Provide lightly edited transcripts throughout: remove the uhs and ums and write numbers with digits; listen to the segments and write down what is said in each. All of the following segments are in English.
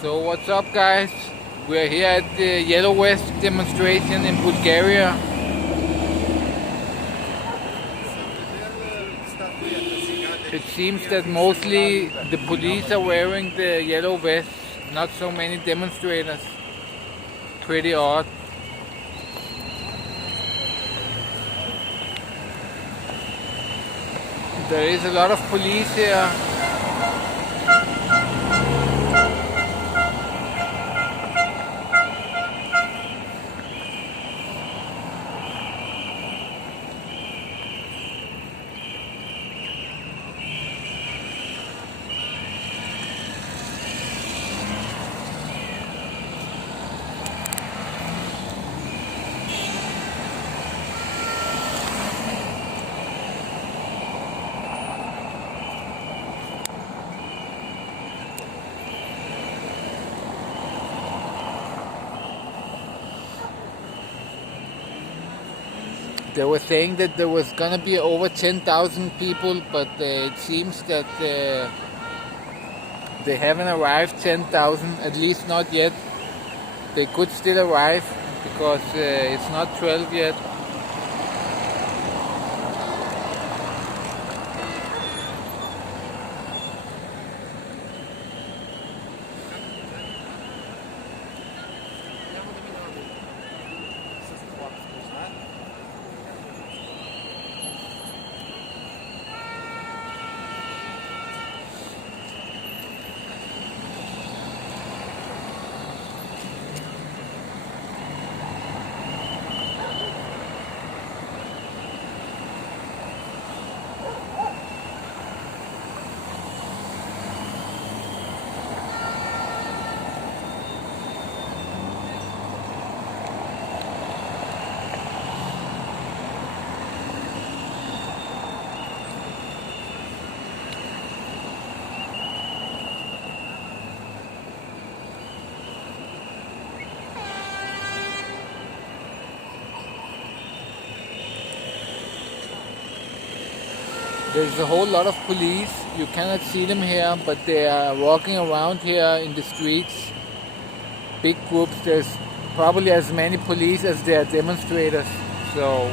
So what's up, guys? We're here at the Yellow Vest demonstration in Bulgaria. It seems that mostly the police are wearing the yellow vests, not so many demonstrators. Pretty odd. There is a lot of police here. They were saying that there was gonna be over 10,000 people, but it seems that they haven't arrived 10,000, at least not yet. They could still arrive because it's not 12 yet. There's a whole lot of police. You cannot see them here, but they are walking around here in the streets. Big groups. There's probably as many police as there are demonstrators. So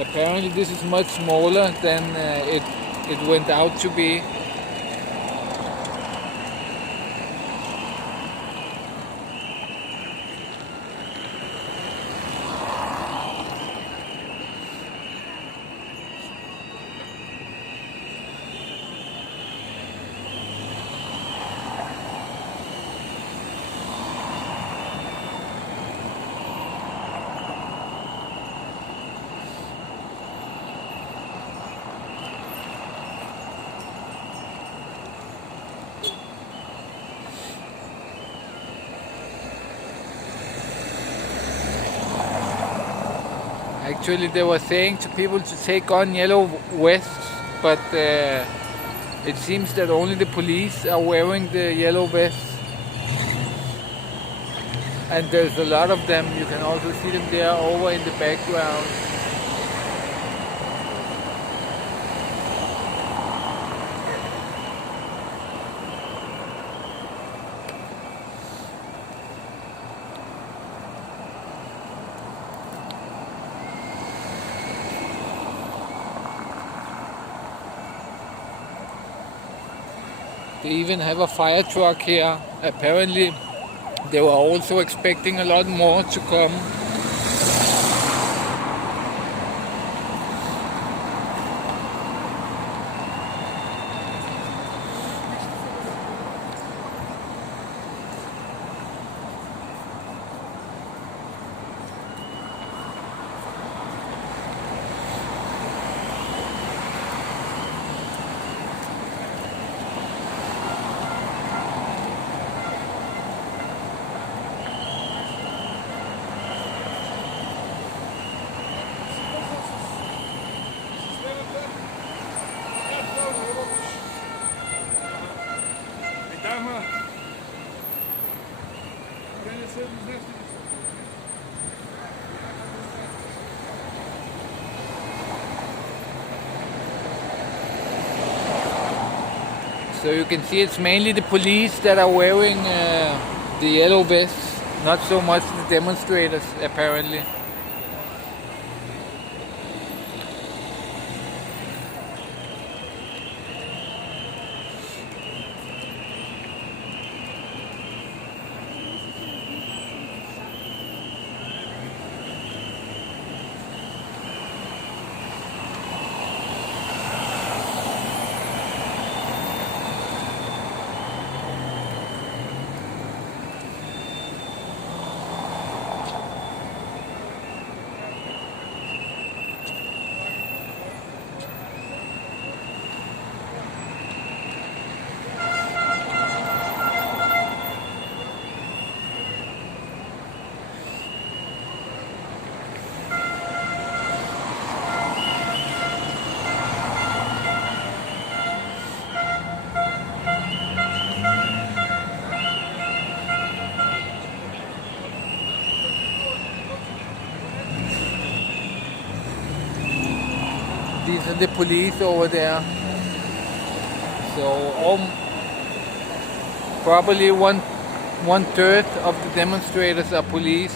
apparently this is much smaller than it went out to be. Actually, they were saying to people to take on yellow vests, but it seems that only the police are wearing the yellow vests. And there's a lot of them. You can also see them there over in the background. They even have a fire truck here. Apparently, they were also expecting a lot more to come. So you can see it's mainly the police that are wearing the yellow vests, not so much the demonstrators apparently. These are the police over there. So probably one third of the demonstrators are police.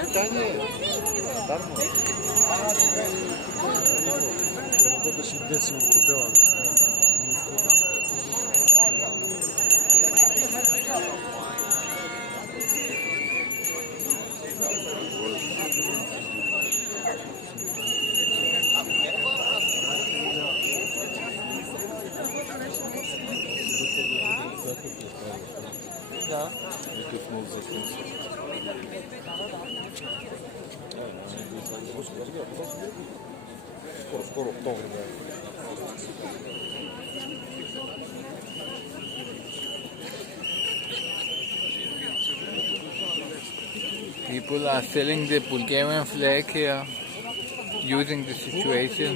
Питание дармо. Могу да ще десим купила. Да. Скоро октомври. People are selling the Bulgarian flag here, using the situation.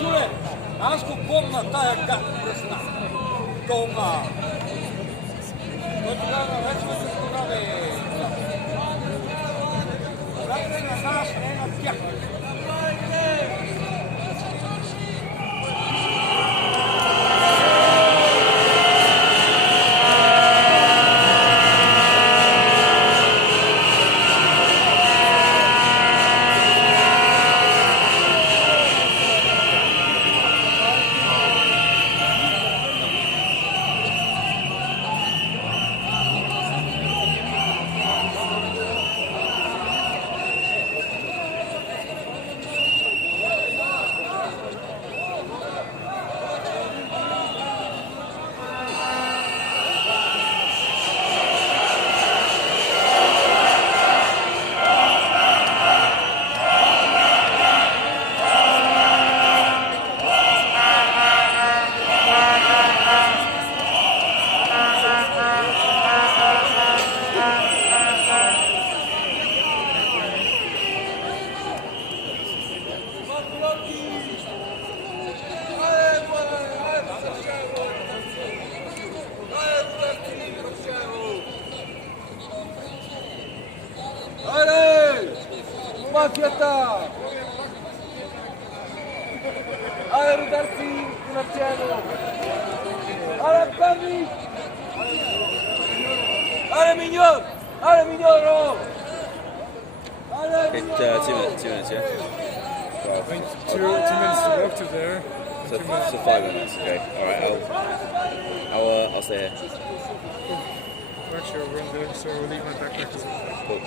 Čule, Asku pomna taj prsna. Tonga. Dođugana, već me se skorave. Dakle, na naš, ne na tjak. Macchiata! Ale Rudarci na cielo! Ale Pemi! Ale Mignol! Ale Mignolo! Okay, 2 minutes, yeah? I think 2 minutes to walk to there. So 5 minutes, okay. Alright, I'll stay here. We're actually over in there, so we'll leave my backpack. Cool.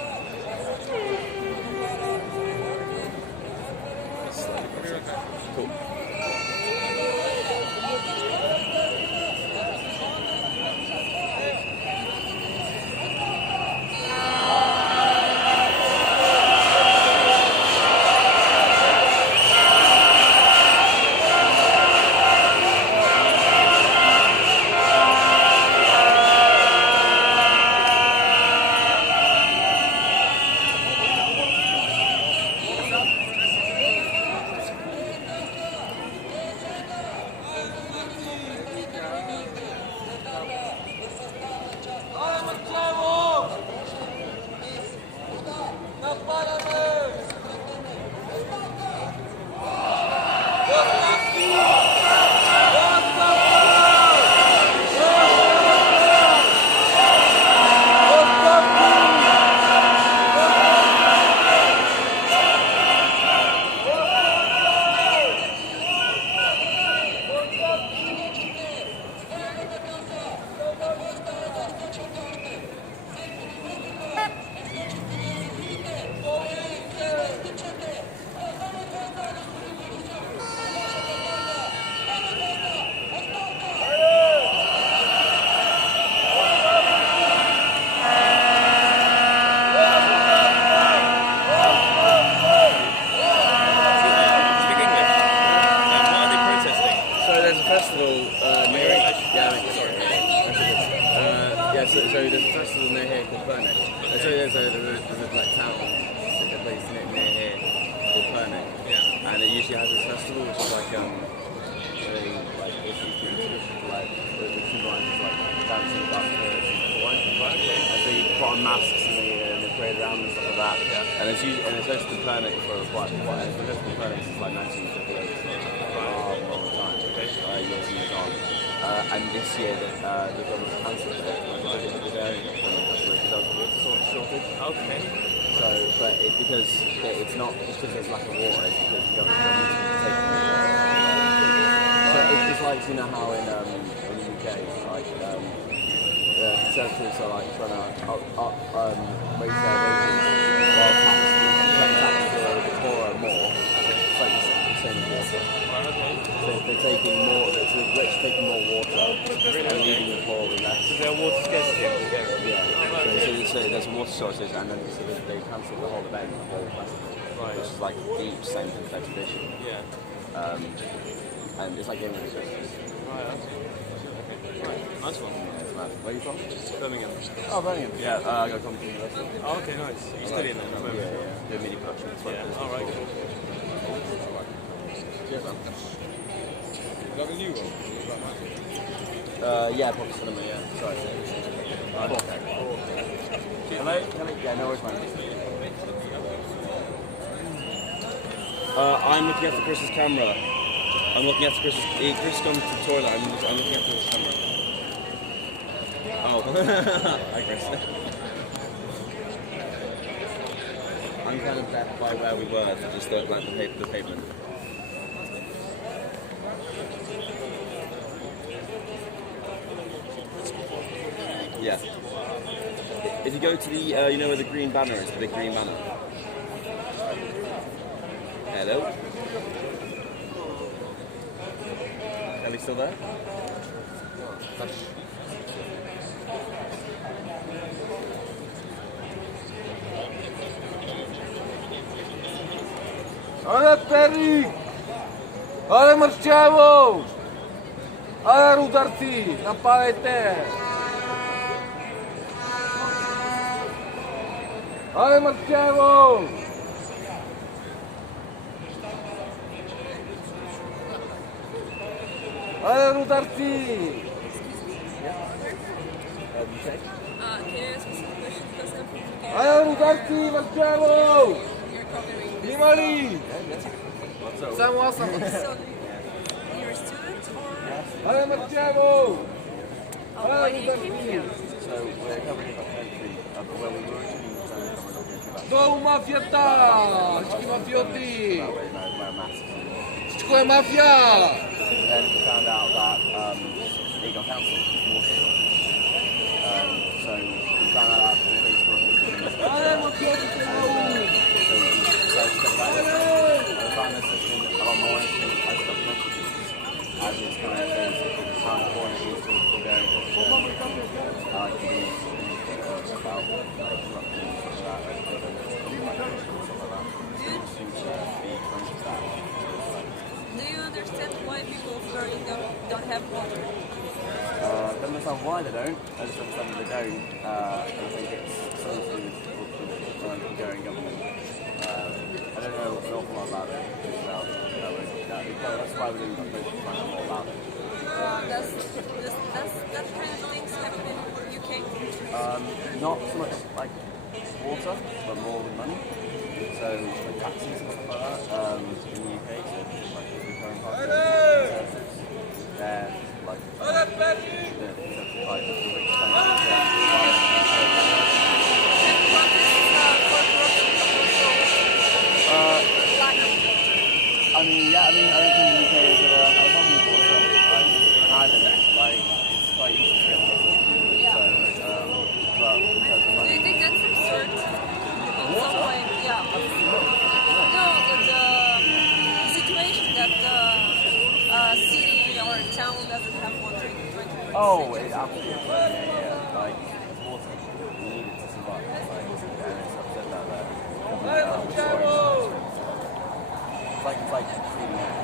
Cool. So there's a festival near here called Pernod. So there's a like town, a place near here called Pernod. Yeah. And it usually has this festival which is like really like the combines like dancing about the wine. And so you put on masks and they parade around and stuff like that. Yeah. And it's hosted in Pernod for quite it's been hosted in Pernod since like 1958. All the time. Years and years on. And this year the government cancelled it. Shortage. Okay. So, but because it's not just because there's lack of water, it's because the government is taking the water. So it's like, you know how in the UK, like the Conservatives are like trying to raise their wages while taxing the poorer more. It's like the same with water. So they're taking more, the rich taking more water and leaving the poor with less. So their water scarcity. Yeah. So there's a water shortage, and then so they cancelled the whole event, the whole festival, which is like a deep sense of their tradition. Yeah. And it's like getting rid of Christmas. Right. Right. Nice one. Yeah, it's mad. Where are you from? Birmingham. Oh, Birmingham. Yeah. I got come from university. Oh, okay, nice. You studying then? Yeah. The mini production. Yeah. All right. Cool. Cheers, man. that the new one? Yeah, probably cinema, yeah. Sorry. Hello? Yeah, no worries, man. I'm looking after Chris's camera. I'm looking after Chris's... Chris gone to the toilet. I'm looking after his camera. Oh. Hi, Chris. I'm kind of left by where we were, so just like the pavement. Yeah. If you go to the, you know where the green banner is, the big green banner. Hello? Kelly still there? Ale Perry! Ale marciamo! Ale rudarci! Na palete! Ale marciamo! Ale rudarci! Ale rudarci! Marciamo! Nimali! Sam awesome! So, you're a student or? Ale marciamo! Why do you came here? So we're covering the country, but where we were originally trying to cover the Do mafiata! Czki mafioti! Czko je mafia! Then we found out that Eagle Council is water. So we found out that the Facebook Ale mafioti te mału! so we decided to step back and found this system a lot more interesting as documentaries, as it's kind of shows how important it is to Bulgarian culture. About corruption and stuff like that. So it seems to be conscious of that. Do you understand why people of Korea don't have water? Don't understand why they don't. I just understand that they don't. I think it's something to do with the Bulgarian government. I don't know an awful lot about it. That's why we didn't go to find out more about it. Does that kind of things happen in UK? Not so much like water, but more with money. So like taxis and stuff like that. In the UK, so like the current part of the services, they're like the rich I don't think the UK is a problem for some. In Ireland, like, it's quite easy to get water. Yeah. So, but in terms of Do money, you think that's absurd? In some way, yeah. No, the situation that the city or town doesn't have water in 2026. oh, it absolutely, yeah. Like, it's water. You need it to survive. Like, and it's upset that it's like cleaning air.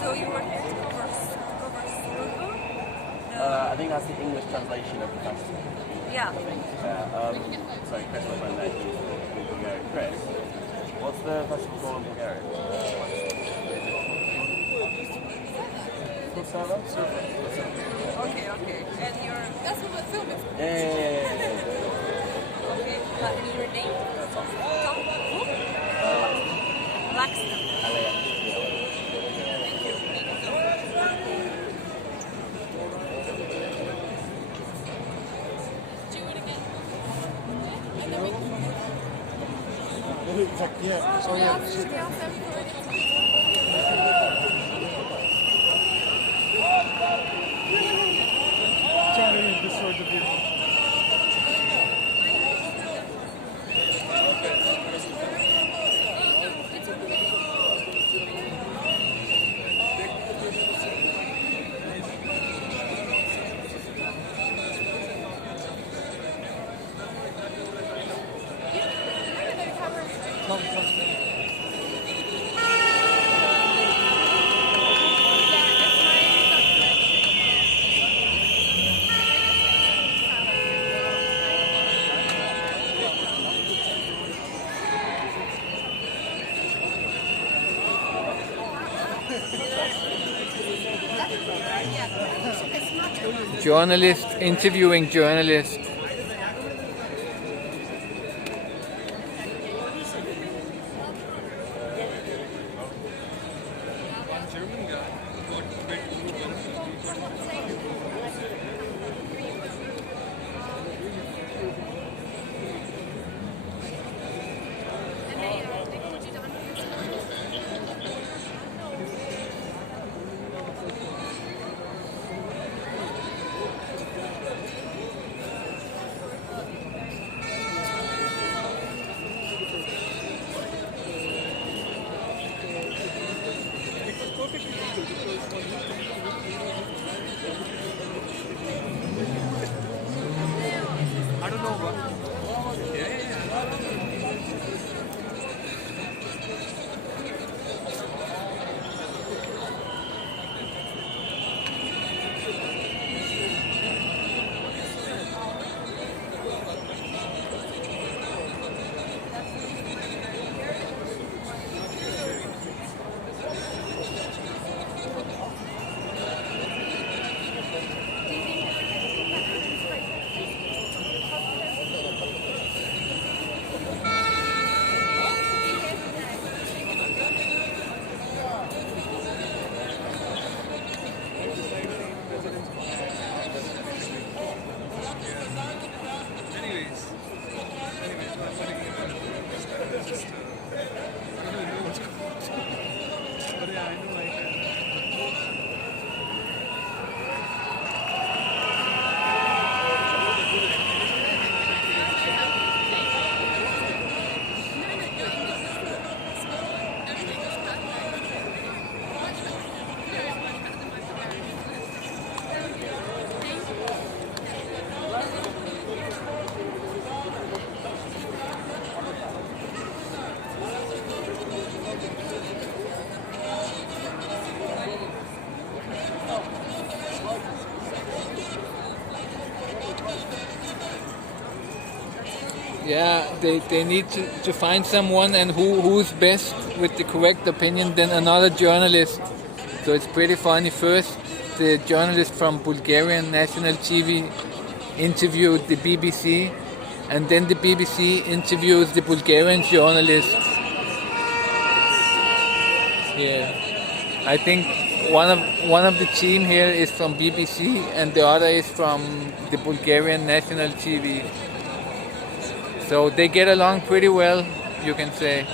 So you were here to cover Sofia? I think that's the English translation of the festival. Yeah. I think. Sorry, Chris, my friend there, he's in Bulgaria. Chris, what's the festival called in Bulgaria? Okay. And that's what the film is. Yeah. Okay. And your name? Tom? Who? Laxton. Thank you so much. Do it again. And then Trying to destroy the vehicle. Journalist interviewing journalist. I don't know what. Yeah, they need to find someone and who's best with the correct opinion than another journalist. So it's pretty funny. First, the journalist from Bulgarian national TV interviewed the BBC, and then the BBC interviews the Bulgarian journalist. Yeah, I think one of the team here is from BBC and the other is from the Bulgarian national TV. So they get along pretty well, you can say.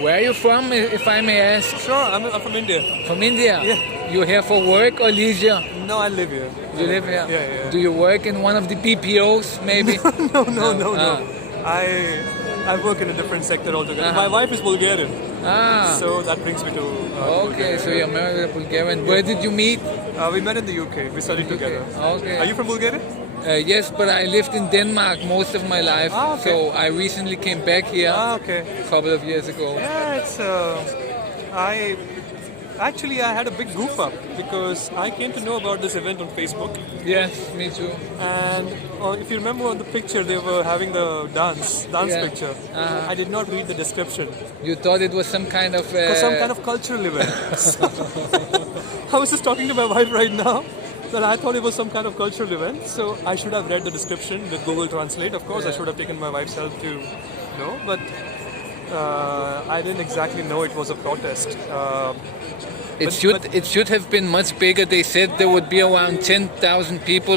Where are you from, if I may ask? Sure, I'm from India. From India? Yeah. You here for work or leisure? No, I live here. You live here? Yeah. Do you work in one of the BPOs, maybe? No. Ah. I work in a different sector altogether. My wife is Bulgarian, so that brings me to. Okay, so you're married with a Bulgarian. Where did you meet? We met in the UK. We studied together. Okay. Are you from Bulgaria? Yes, but I lived in Denmark most of my life. Okay. So I recently came back here Okay. a couple of years ago. Yeah, it's. I had a big goof up because I came to know about this event on Facebook. Yes, me too. And if you remember on the picture, they were having the dance Yeah. picture. Uh-huh. I did not read the description. You thought it was some kind of... Some kind of cultural event. I was just talking to my wife right now that I thought it was some kind of cultural event. So I should have read the description with Google Translate. Of course, I should have taken my wife's help to know. But I didn't exactly know it was a protest. It should have been much bigger. They said there would be around 10,000 people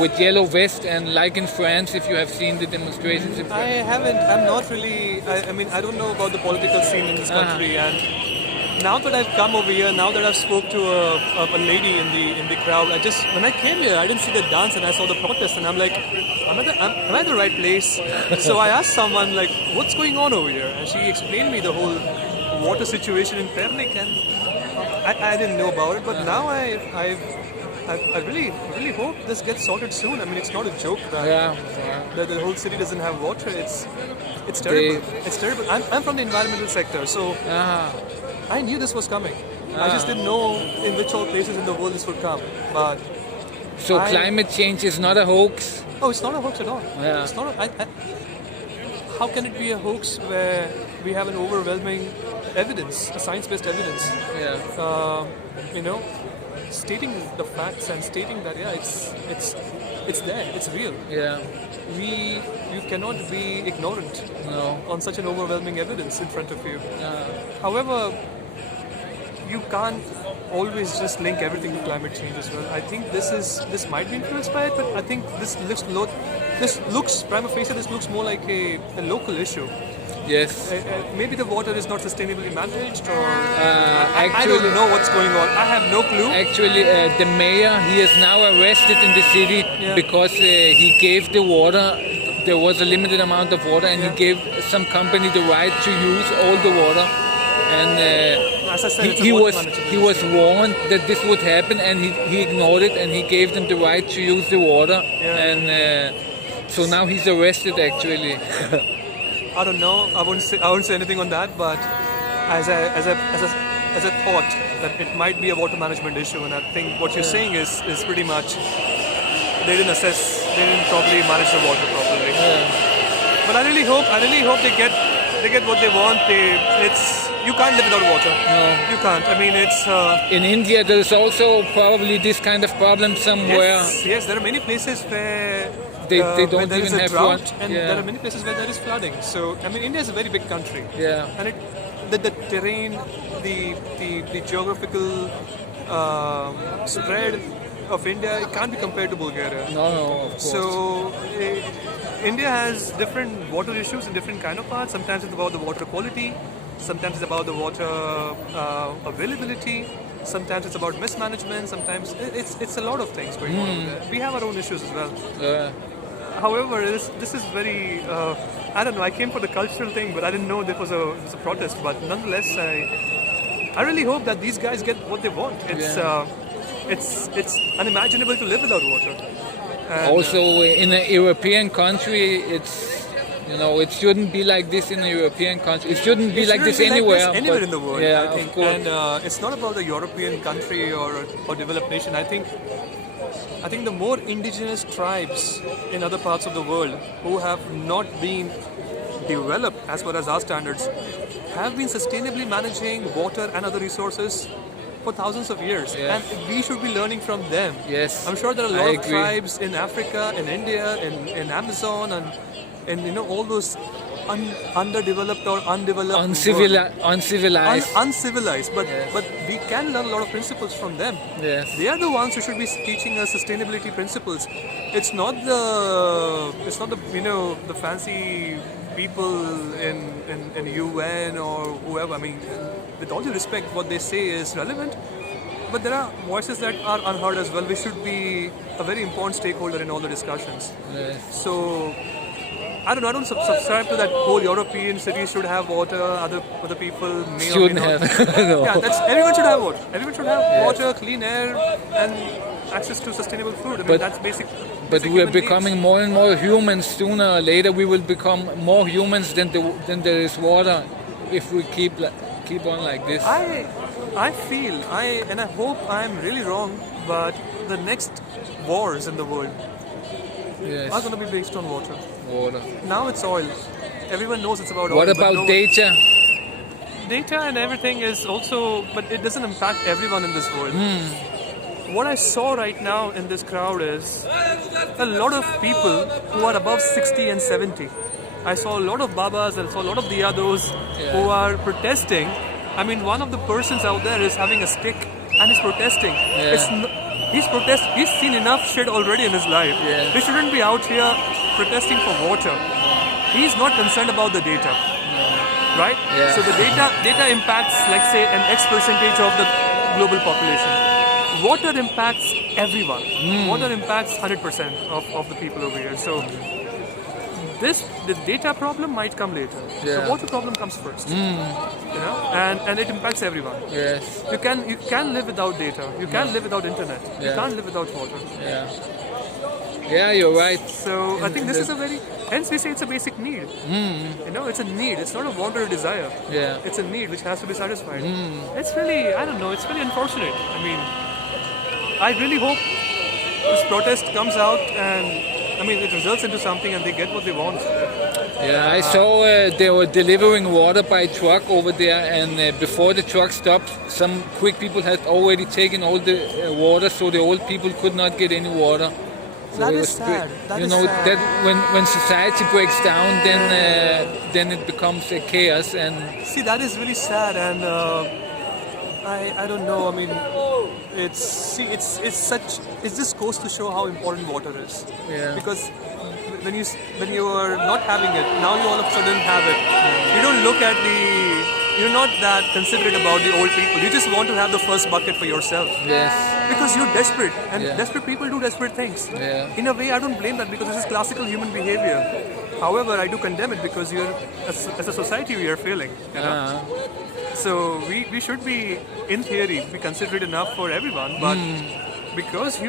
with yellow vest, and like in France, if you have seen the demonstrations in I France. haven't. I'm not really. I mean, I don't know about the political scene in this country, and now that I've come over here, now that I've spoke to a lady in the crowd, when I came here, I didn't see the dance, and I saw the protest, and I'm like, am I at the right place? So I asked someone like, what's going on over here, and she explained me the whole water situation in Pernik, and I didn't know about it, but now I really hope this gets sorted soon. I mean, it's not a joke that the whole city doesn't have water. It's terrible. It's terrible. I'm from the environmental sector, so I knew this was coming. I just didn't know in which all places in the world this would come. But So climate change is not a hoax? oh, it's not a hoax at all. Yeah. It's not. How can it be a hoax where we have an overwhelming evidence, a science-based evidence? Yeah. Stating the facts and stating that it's there, it's real. Yeah. You cannot be ignorant on such an overwhelming evidence in front of you. However, you can't always just link everything to climate change as well. I think this might be influenced by it, but I think this looks prima facie. This looks more like a local issue. Yes. Maybe the water is not sustainably managed, or I actually- don't know what's going on. I have no clue. Actually, the mayor, he is now arrested in the city because he gave the water, there was a limited amount of water, and he gave some company the right to use all the water. And As I said, it's a he water was management he was warned that this would happen, and he ignored it, and he gave them the right to use the water. And so now he's arrested actually. I don't know. I won't say anything on that. But as a thought that it might be a water management issue, and I think what you're saying is pretty much they didn't properly manage the water properly. But I really hope they get what they want. You can't live without water. No. You can't. I mean, it's In India, there's also probably this kind of problem somewhere. yes. There are many places where They don't where there even is a have drought, water. and Yeah. there are many places where there is flooding. So I mean, India is a very big country. Yeah. And the terrain, the geographical spread of India, it can't be compared to Bulgaria. No, of course. So India has different water issues in different kind of parts. Sometimes it's about the water quality. Sometimes it's about the water availability. Sometimes it's about mismanagement. Sometimes it's a lot of things going on over there. We have our own issues as well. However, this is very, I don't know, I came for the cultural thing, but I didn't know there was a protest. But nonetheless, I really hope that these guys get what they want. It's unimaginable to live without water. And, Also, in a European country, it shouldn't be like this in a European country. It shouldn't be like this anywhere. Anywhere in the world. Yeah, I think. of course. And it's not about the European country or developed nation. I think the more indigenous tribes in other parts of the world who have not been developed as per as our standards have been sustainably managing water and other resources for thousands of years, and we should be learning from them. Yes, I'm sure there are a lot I of agree. tribes in Africa, in India, in Amazon, and all those underdeveloped or undeveloped Uncivilized. uncivilized, but we can learn a lot of principles from them. Yes. They are the ones who should be teaching us sustainability principles. It's not the fancy people in UN or whoever. I mean, with all due respect, what they say is relevant, but there are voices that are unheard as well. We should be a very important stakeholder in all the discussions. Yes. So I don't subscribe to that whole European cities should have water, other people may Shouldn't or may not. have. No. Yeah, everyone should have water. Everyone should have water, clean air, and access to sustainable food. I mean, that's basic. But basic we are human becoming needs. more and more humans. Sooner or later, we will become more humans than there is water if we keep on like this. I feel, and I hope I'm really wrong, but the next wars in the world Yes. are going to be based on water. Water. Now it's oil. Everyone knows it's about oil. What but about no- data? Data and everything is also, but it doesn't impact everyone in this world. What I saw right now in this crowd is a lot of people who are above 60 and 70. I saw a lot of Babas and I saw a lot of Diyados who are protesting. I mean, one of the persons out there is having a stick and is protesting. He's seen enough shit already in his life. He shouldn't be out here protesting for water. He's not concerned about the data. Right? Yeah. So the data impacts, like say, an X percentage of the global population. Water impacts everyone. Water impacts 100% of the people over here. So the data problem might come later. Yeah. The water problem comes first. You know, and it impacts everyone. Yes. You can live without data. You can live without internet. You Yeah. can't live without water. Yeah. Yeah, you're right. So I think this is a very, hence we say it's a basic need. You know, it's a need. It's not a want or a desire. Yeah. It's a need which has to be satisfied. It's really, I don't know, it's really unfortunate. I mean, I really hope this protest comes out and, I mean, it results into something and they get what they want. Yeah, I saw they were delivering water by truck over there, and before the truck stopped, some quick people had already taken all the water, so the old people could not get any water. So That it is was sad. That you is know sad. that when society breaks down, then it becomes a chaos. And See, that is really sad, and I don't know. I mean, it just goes to show how important water is. Yeah. Because when you are not having it, now you all of a sudden have it. You don't look at you're not that considerate about the old people. You just want to have the first bucket for yourself. yes, Because you're desperate, and Yeah. desperate people do desperate things. Yeah. In a way, I don't blame that because this is classical human behavior. However, I do condemn it because as a society, we are failing. You know? So we should be, in theory, be considerate enough for everyone, but because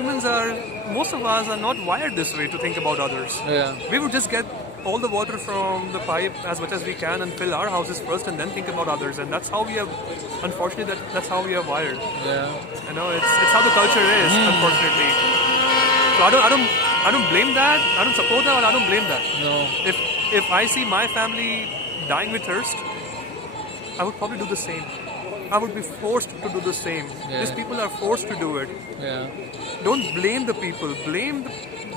most of us are not wired this way to think about others. Yeah. We would just get all the water from the pipe as much as we can and fill our houses first and then think about others, and that's how we have, unfortunately, that's how we are wired. yeah, You know, it's how the culture is, unfortunately. So I don't blame that. I don't support that, and I don't blame that. no, If I see my family dying with thirst, I would probably do the same. I would be forced to do the same. Yeah. These people are forced to do it. yeah. Don't blame the people. Blame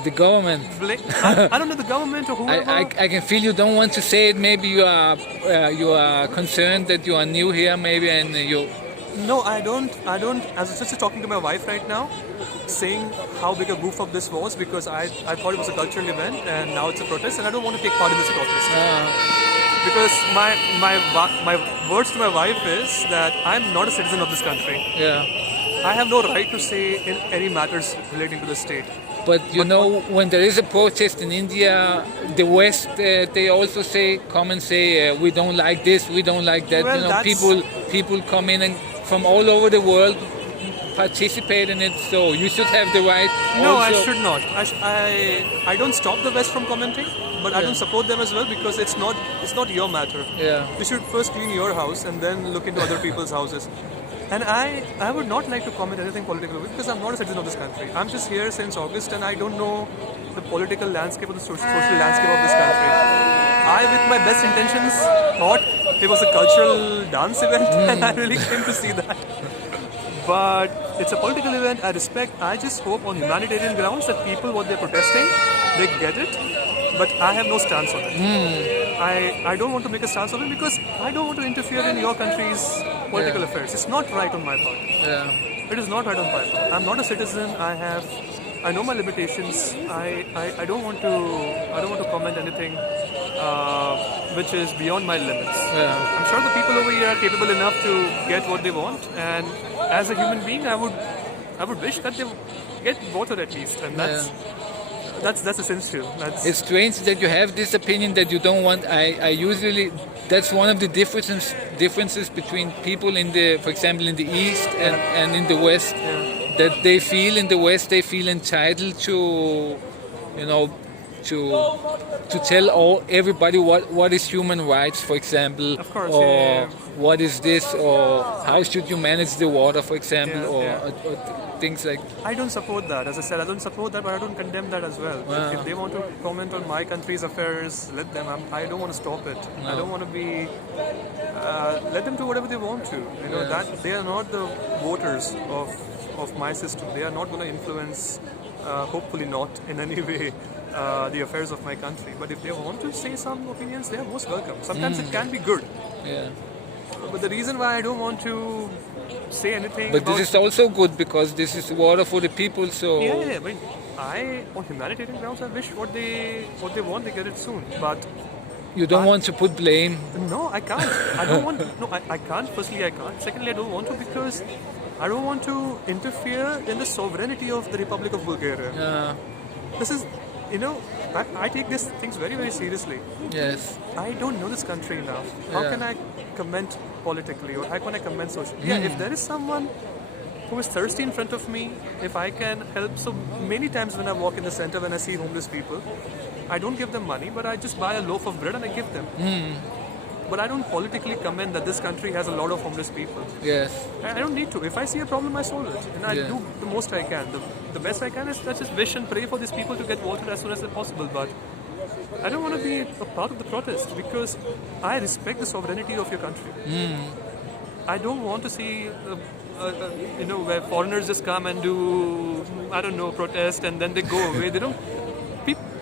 The government. I don't know, the government or whoever. I can feel you don't want to say it. Maybe you are concerned that you are new here, maybe, and you. No, I don't. I was just talking to my wife right now, saying how big a goof up this was because I thought it was a cultural event and now it's a protest and I don't want to take part in this protest. Because my words to my wife is that I'm not a citizen of this country. Yeah. I have no right to say in any matters relating to the state. But you know, when there is a protest in India, the West, they also come and say, we don't like this, we don't like that. Well, you know, people come in and from all over the world participate in it. So you should have the right. No, also. I should not. I don't stop the West from commenting, but I don't support them as well because it's not your matter. Yeah. You should first clean your house and then look into other people's houses. And I would not like to comment anything political because I'm not a citizen of this country. I'm just here since August and I don't know the political landscape or the social landscape of this country. I, with my best intentions, thought it was a cultural dance event and I really came to see that. But it's a political event, I respect. I just hope on humanitarian grounds that people, what they're protesting, they get it. But I have no stance on it. I don't want to make a stance on it because I don't want to interfere in your country's political affairs. It's not right on my part. Yeah. It is not right on my part. I'm not a citizen. I know my limitations. I don't want to comment anything which is beyond my limits. Yeah. I'm sure the people over here are capable enough to get what they want, and as a human being, I would wish that they get water at least, and that's essential. It's strange that you have this opinion that you don't want. I usually, that's one of the differences between people for example, in the East and in the West. That they feel in the West, they feel entitled to, you know, to tell everybody what is human rights, for example, Of course, or what is this, or how should you manage the water, for example, or things like. I don't support that. As I said, I don't support that, but I don't condemn that as well. If they want to comment on my country's affairs, let them. I don't want to stop it. I don't want to be. Let them do whatever they want to. You know that they are not the voters of my system. They are not going to influence hopefully not in any way the affairs of my country. But if they want to say some opinions, they are most welcome. Sometimes it can be good. Yeah. But the reason why I don't want to say anything But about... this is also good because this is water for the people. So Yeah, I mean, on humanitarian grounds, I wish what they want, they get it soon. But you don't want to put blame. no, I can't. I don't want. No, I can't. Firstly, I can't. Secondly, I don't want to because I don't want to interfere in the sovereignty of the Republic of Bulgaria. This is, I take these things very, very seriously. Yes. I don't know this country enough. How Yeah. can I comment politically or how can I comment socially? Yeah, if there is someone who is thirsty in front of me, if I can help. So many times when I walk in the center, when I see homeless people, I don't give them money, but I just buy a loaf of bread and I give them. But I don't politically comment that this country has a lot of homeless people. Yes. I don't need to. If I see a problem, I solve it. And I Yeah. do the most I can. The best I can is just wish and pray for these people to get water as soon as possible. But I don't want to be a part of the protest because I respect the sovereignty of your country. I don't want to see, where foreigners just come and do, I don't know, protest and then they go away. They don't.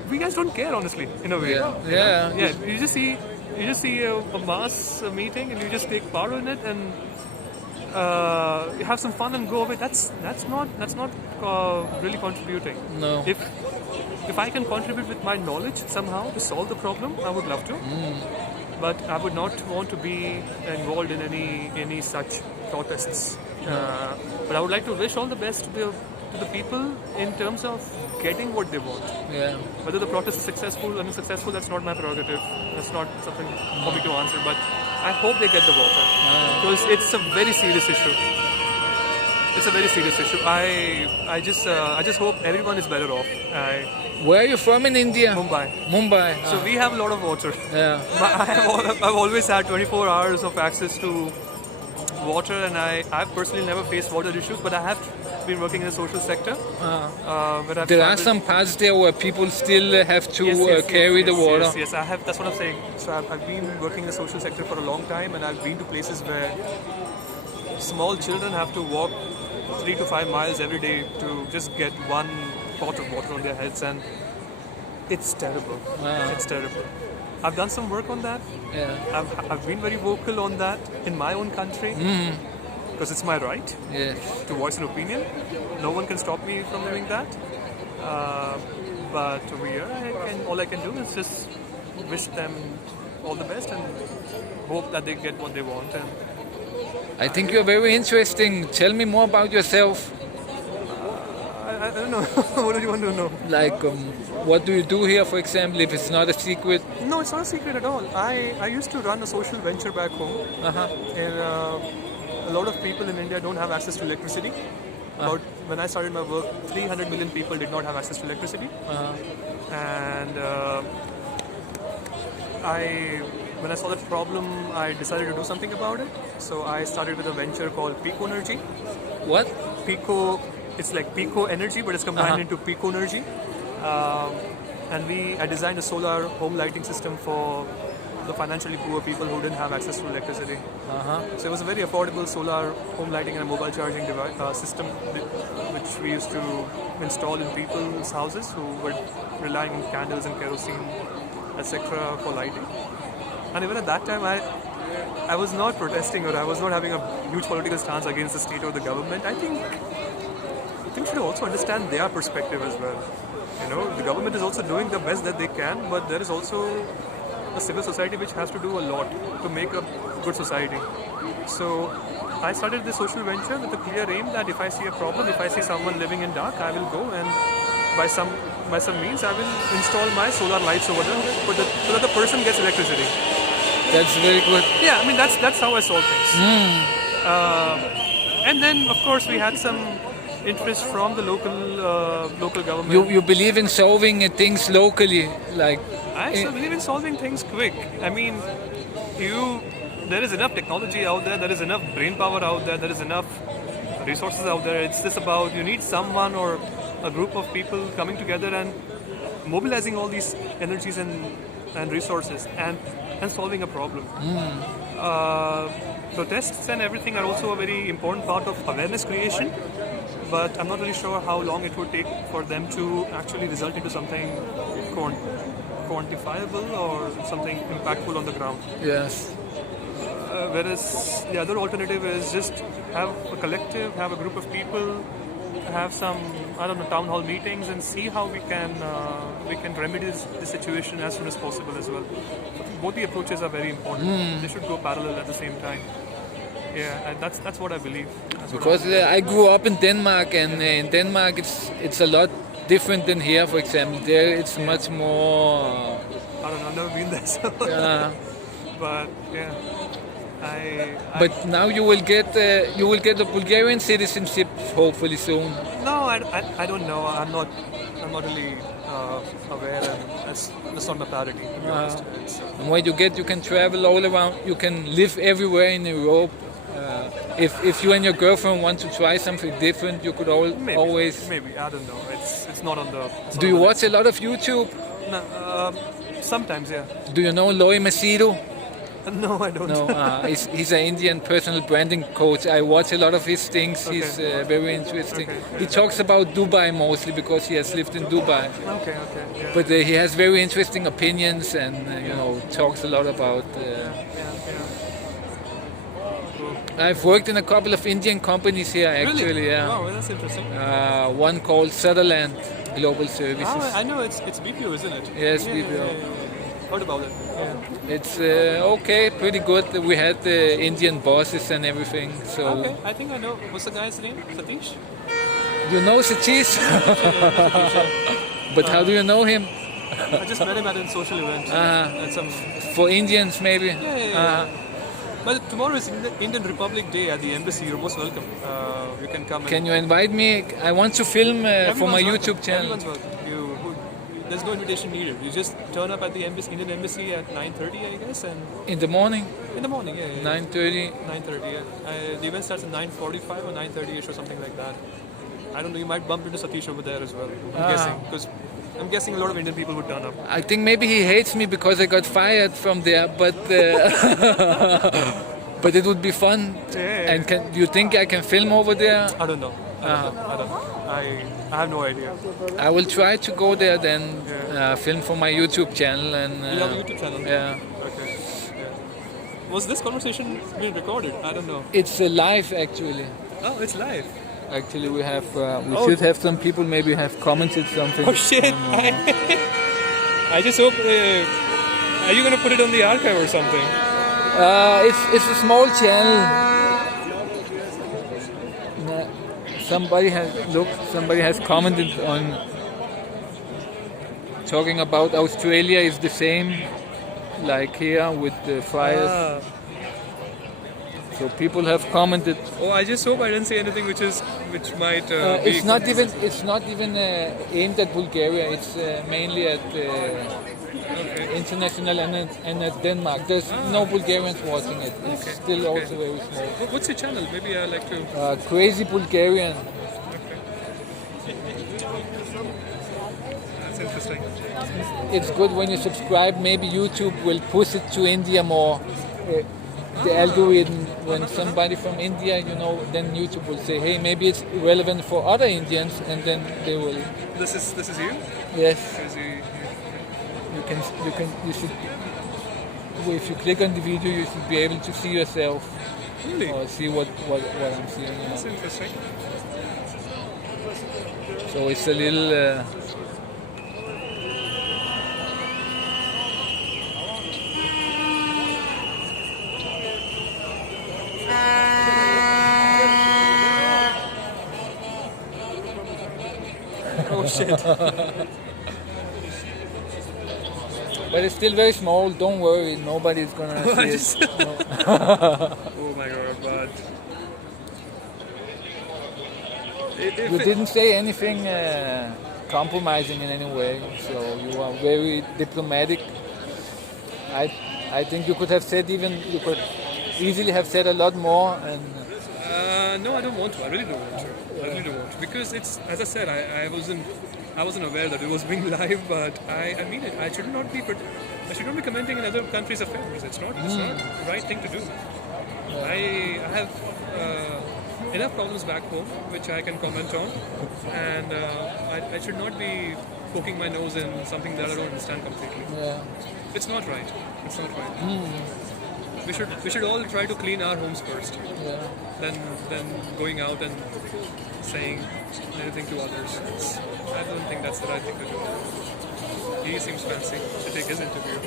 We guys don't care, honestly, in a way. Yeah. Yeah. You just see a mass meeting and you just take part in it and you have some fun and go away. That's not really contributing. No. If I can contribute with my knowledge somehow to solve the problem, I would love to. But I would not want to be involved in any such protests. But I would like to wish all the best to the people in terms of getting what they want. Yeah. Whether the protest is successful or unsuccessful, that's not my prerogative. That's not something for me to answer. But I hope they get the water because it's a very serious issue. It's a very serious issue. I just hope everyone is better off. Where are you from in India? Mumbai. Mumbai. So we have a lot of water. Yeah. I've always had 24 hours of access to water, and I've personally never faced water issues, but I have been working in the social sector. There are some parts there where people still have to carry the water. Yes, I have. That's what I'm saying. So I've been working in the social sector for a long time, and I've been to places where small children have to walk 3 to 5 miles every day to just get one pot of water on their heads, and it's terrible. It's terrible. I've done some work on that. Yeah. I've been very vocal on that in my own country because it's my right Yes. to voice an opinion. No one can stop me from doing that. But all I can do is just wish them all the best and hope that they get what they want. And I think you're very interesting. Tell me more about yourself. I don't know. What do you want to know? Like, what do you do here, for example, if it's not a secret? No, it's not a secret at all. I used to run a social venture back home. And a lot of people in India don't have access to electricity. About when I started my work, 300 million people did not have access to electricity. And when I saw that problem, I decided to do something about it. So I started with a venture called Pico Energy. What? Pico, it's like Pico Energy, but it's combined into Pico Energy. And I designed a solar home lighting system for the financially poor people who didn't have access to electricity. So it was a very affordable solar home lighting and a mobile charging device, system which we used to install in people's houses who were relying on candles and kerosene, etc. for lighting. And even at that time, I was not protesting or I was not having a huge political stance against the state or the government. I think people should also understand their perspective as well. The government is also doing the best that they can, but there is also a civil society which has to do a lot to make a good society. So I started this social venture with a clear aim that if I see a problem, if I see someone living in dark, I will go and by some means I will install my solar lights over there so that the person gets electricity. That's very good. Yeah, I mean that's how I solve things. And then of course we had some interest from the local government. You believe in solving things locally, like. I still believe in solving things quick. I mean, there is enough technology out there, there is enough brain power out there, there is enough resources out there. It's just about you need someone or a group of people coming together and mobilizing all these energies and resources and solving a problem. Protests and everything are also a very important part of awareness creation. but I'm not really sure how long it would take for them to actually result into something quantifiable or something impactful on the ground. Yes. Whereas the other alternative is just have a collective, have a group of people, have some, I don't know, town hall meetings and see how we can remedy the situation as soon as possible as well. Both the approaches are very important. They should go parallel at the same time. Yeah, and that's what I believe. Because I grew up in Denmark, and in Denmark it's a lot different than here. For example, there it's much more. I don't know. I've never been there, so. But yeah, But now you will get the Bulgarian citizenship hopefully soon. No, I don't know. I'm not really aware, and that's not my priority. To be honest. And when you get, you can travel all around. You can live everywhere in Europe. If you and your girlfriend want to try something different, you could always. Maybe I don't know. It's not on the. Do you watch a lot of YouTube? No, sometimes, yeah. Do you know Loy Masidu? No, I don't. No, he's an Indian personal branding coach. I watch a lot of his things. Okay. He's very interesting. Okay. He talks about Dubai mostly because he has lived in Dubai. Okay. Yeah. But he has very interesting opinions and talks a lot about. I've worked in a couple of Indian companies here actually. Really? Yeah. Oh, that's interesting. One called Sutherland Global Services. I know it's BPO, isn't it? Yes, Yeah, BPO. yeah. Heard about it. Yeah. It's okay, pretty good. We had the Indian bosses and everything. So Okay, I think I know. What's the guy's name? Satish? you know Satish, but how do you know him? I just met him at a social event. At some. For Indians, maybe. Yeah. But tomorrow is Indian Republic Day at the embassy. You're most welcome. You can come. Can you invite me? I want to film for my Everyone's YouTube welcome. channel. Everyone's welcome. There's no invitation needed. You just turn up at the Indian embassy at 9:30, I guess, and In the morning, in the morning, yeah. 9:30. 9:30, yeah. The event starts at 9:45 or 9:30ish or something like that. I don't know. You might bump into Satish over there as well. I'm guessing, because I'm guessing a lot of Indian people would turn up. I think maybe he hates me because I got fired from there, but but it would be fun. Yeah. And do you think I can film over there? I don't know. I don't know. I have no idea. I will try to go there then, film for my YouTube channel and. You have a YouTube channel? Yeah. Okay. Yeah. Was this conversation being recorded? I don't know. It's live actually. Oh, it's live. Actually, we have we should have some people maybe have commented something. Oh shit! I just hope. Are you gonna put it on the archive or something? It's a small channel. Somebody has commented on talking about Australia is the same like here with the fires. So people have commented. Oh, I just hope I didn't say anything which might. It's not even aimed at Bulgaria. It's mainly at international and at Denmark. There's no Bulgarians watching it. It's still also very small. What's your channel? Maybe I like to. Crazy Bulgarian. That's interesting. It's good when you subscribe. Maybe YouTube will push it to India more. The algorithm, when somebody from India, then YouTube will say, hey, maybe it's relevant for other Indians, and then they will. This is you? Yes. Crazy. You should. If you click on the video, you should be able to see yourself. Really? Or see what I'm seeing. That's interesting. So it's a little. Oh shit. But it's still very small. Don't worry, nobody's gonna see it. No. Oh my god, but. You didn't say anything compromising in any way, so you are very diplomatic. I think you could easily have said a lot more. And no, I don't want to. I really don't want to. Because it's, as I said, I wasn't aware that it was being live, but I mean it. I should not be commenting in other countries' affairs. It's not the right thing to do. I have enough problems back home which I can comment on, and I should not be poking my nose in something that I don't understand completely. Yeah. It's not right. It's not right. We should all try to clean our homes first, Yeah. then going out and saying anything to others. I don't think that's the right thing to do. He seems fancy to take his interview.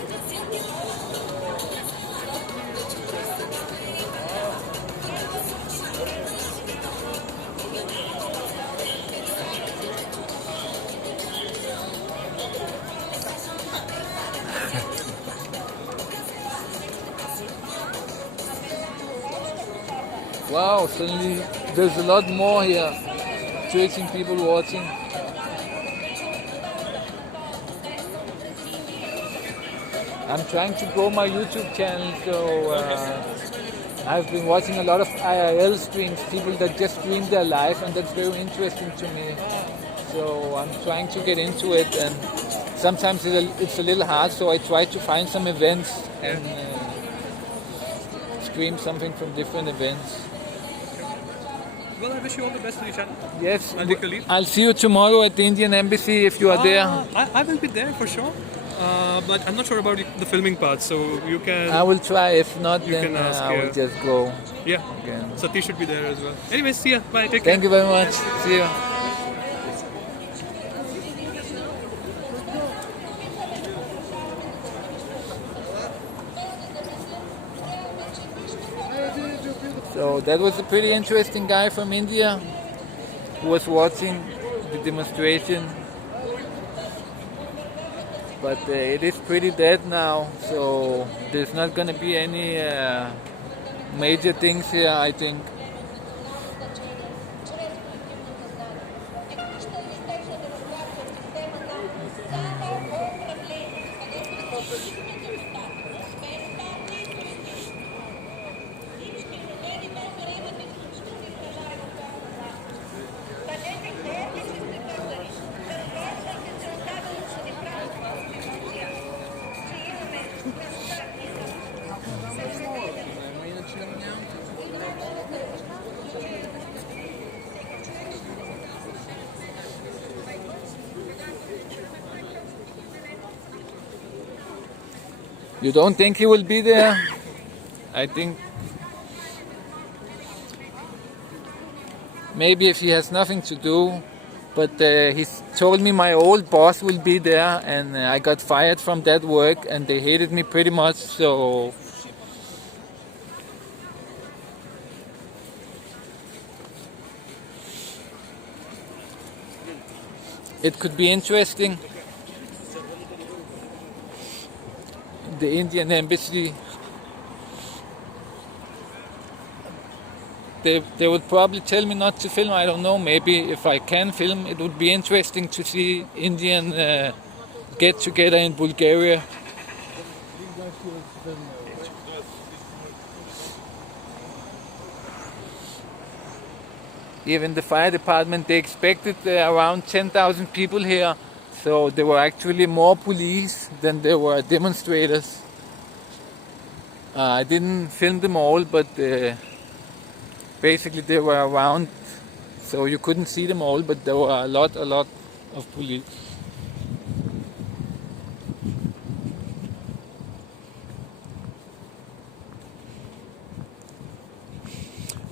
Wow, suddenly there's a lot more here. Interesting people watching. I'm trying to grow my YouTube channel, so I've been watching a lot of IRL streams, people that just stream their life, and that's very interesting to me. So I'm trying to get into it, and sometimes it's a little hard, so I try to find some events and stream something from different events. Well, I wish you all the best for your channel. Yes, I'll take a leave. I'll see you tomorrow at the Indian Embassy if you are there. I will be there for sure. But I'm not sure about the filming part, so you can... I will try. If not, You then can ask, I will yeah. just go Yeah, again. Satish should be there as well. Anyways, see ya. Bye. Take care. Thank you very much. See you. So that was a pretty interesting guy from India who was watching the demonstration. But it is pretty dead now, so there's not going to be any major things here, I think. You don't think he will be there? I think maybe if he has nothing to do, but he's told me my old boss will be there, and I got fired from that work and they hated me pretty much, so it could be interesting. The Indian Embassy, they would probably tell me not to film. I don't know, maybe if I can film, it would be interesting to see Indian get together in Bulgaria. Even the fire department, they expected around 10,000 people here. So there were actually more police than there were demonstrators. I didn't film them all, but basically they were around, so you couldn't see them all, but there were a lot of police.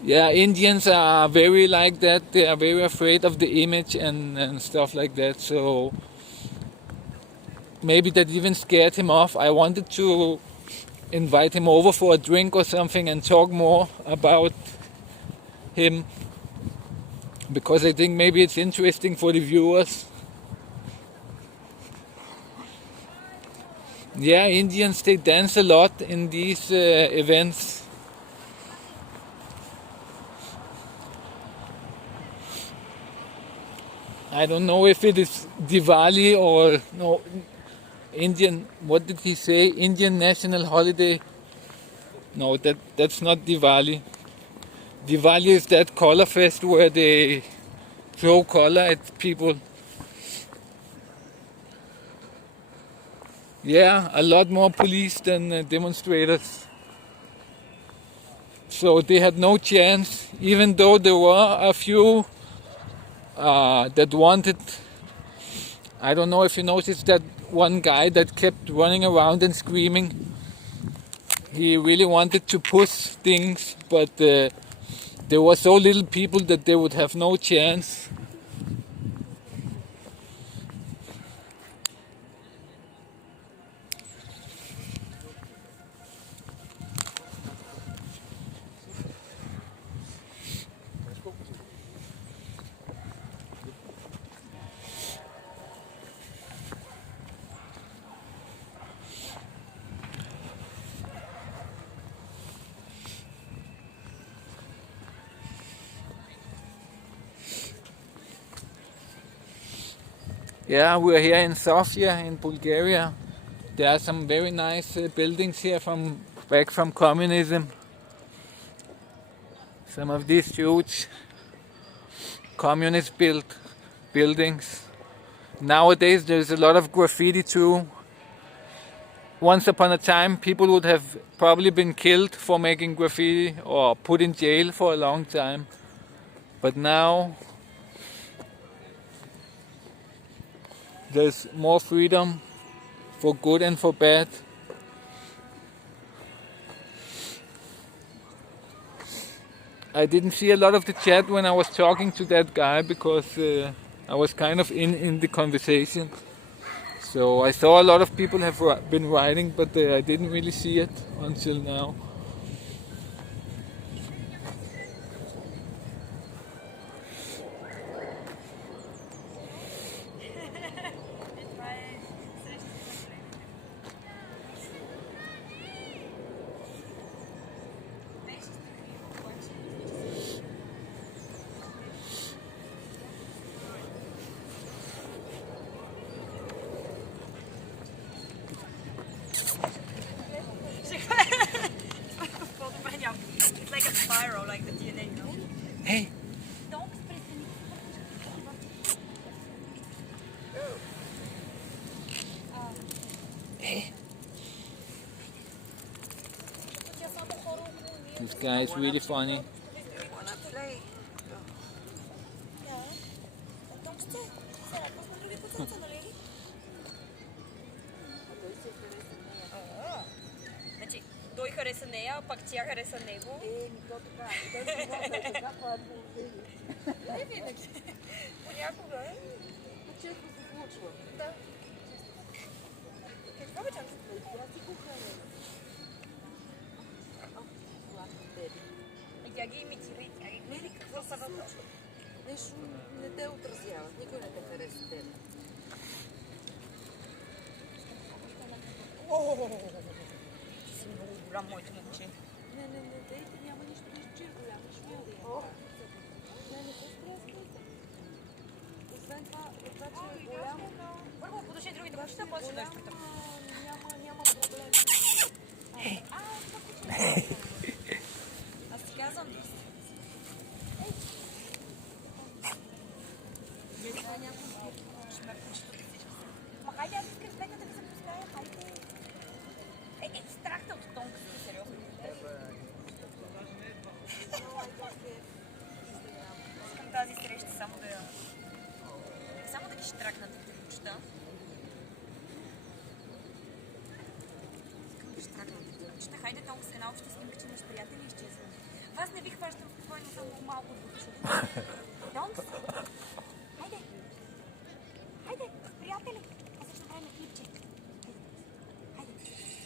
Yeah, Indians are very like that. They are very afraid of the image and stuff like that. So maybe that even scared him off. I wanted to invite him over for a drink or something and talk more about him, because I think maybe it's interesting for the viewers. Yeah, Indians, they dance a lot in these events. I don't know if it is Diwali or no, Indian, what did he say? Indian national holiday? No, that's not Diwali. Diwali is that color fest where they throw color at people. Yeah, a lot more police than demonstrators. So they had no chance, even though there were a few that wanted. I don't know if you noticed that one guy that kept running around and screaming. He really wanted to push things, but there were so little people that they would have no chance. Yeah, we're here in Sofia in Bulgaria. There are some very nice buildings here from back from communism. Some of these huge communist built buildings. Nowadays there's a lot of graffiti too. Once upon a time people would have probably been killed for making graffiti or put in jail for a long time. But now there's more freedom for good and for bad. I didn't see a lot of the chat when I was talking to that guy because I was kind of in the conversation. So I saw a lot of people have been writing, but I didn't really see it until now. It's like a spiral, like the DNA, you know? Hey! This guy is really funny. Значи, той хареса нея, пак тя хареса него. То така. Така това Не винаги. Понякога е. често се случва. Да. Какво бе, чакай? Тя си го хареса. Сладко тебе. И тя ги имитира и тя ги... Не, какво се случва? Нещо не те отразява. Никой не те хареса тебе. Си много голям, моето момче. Не, дейте, няма нищо, че е голям, нищо няма да има. Не се стрескайте. Освен това, че е голям, Първо подуши другите момчета, после да изпитам. няма проблем. Аз ти казвам. Ма хайде, аз искам с бека да ви се поставя, хайде. Страхте от тонка си, сериозно. Искам тази среща само да я... Само да ги штракна да ги прочета. Искам да штракна да ги прочета. Хайде, тонка с една обща снимка, че наш приятели изчезва. Вас не ви хващам спокойно, само малко от душата. Тонкс? Хайде! Хайде, приятели! Аз ще направим клипче. Хайде,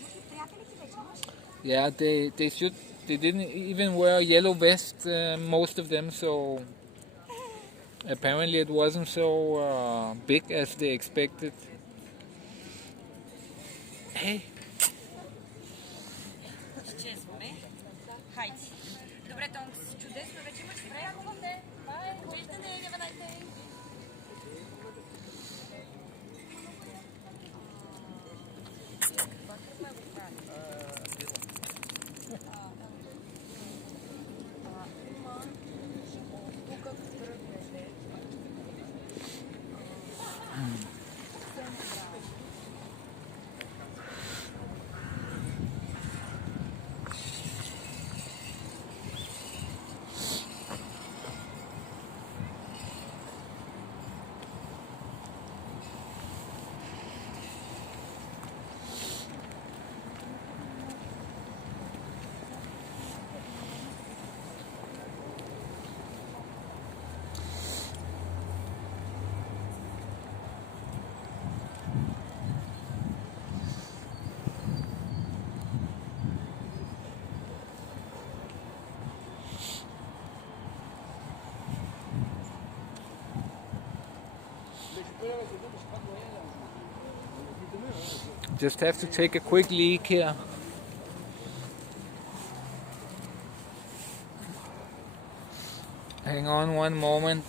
може приятели ти вече, може? Yeah, they didn't even wear a yellow vest, most of them, so apparently it wasn't so big as they expected. Hey! Изчезваме. Хайде. Добре, Тонкс, чудесно, вече имаш време. Хубав ден. Бай, довиждане, have a nice day. Just have to take a quick leak here. Hang on one moment.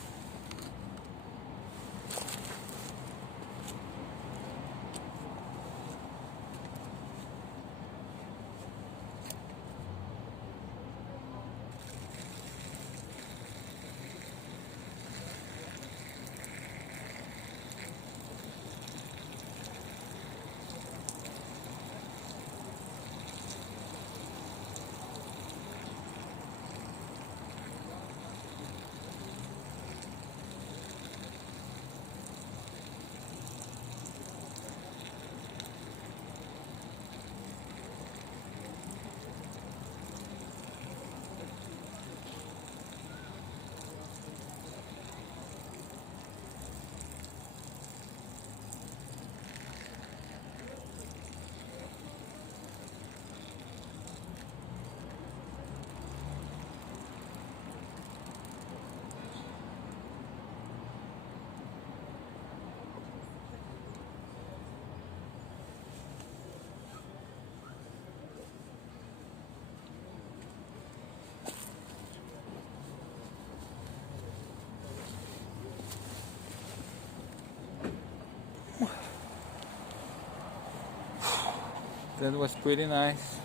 That was pretty nice.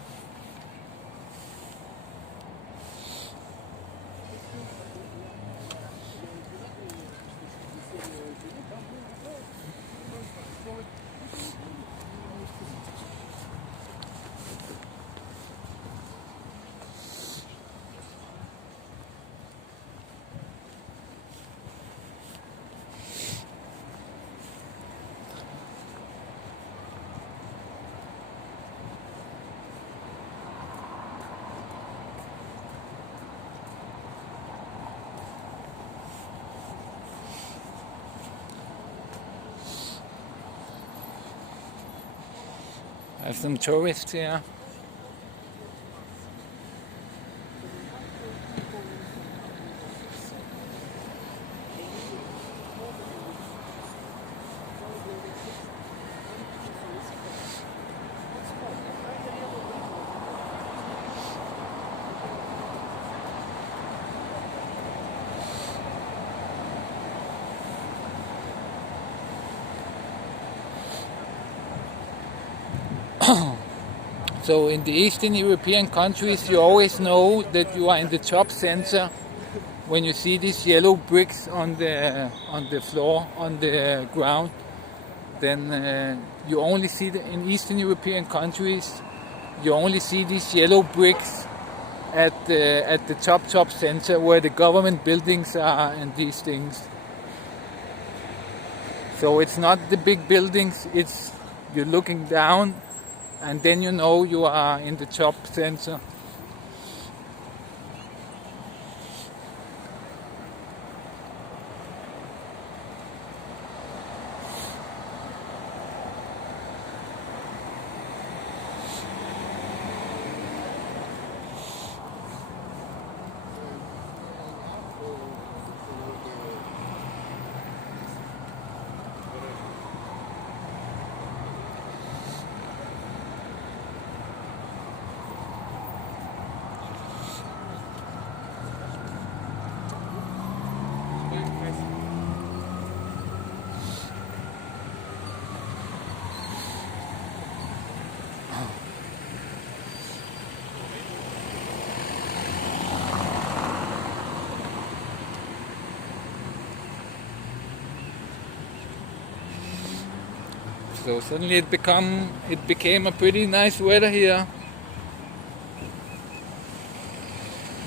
I have some tourists here. So in the Eastern European countries, you always know that you are in the top center when you see these yellow bricks on the floor, on the ground. Then you only see in Eastern European countries, you only see these yellow bricks at the top center where the government buildings are and these things. So it's not the big buildings, it's you're looking down and then you know you are in the top center. So suddenly it became a pretty nice weather here.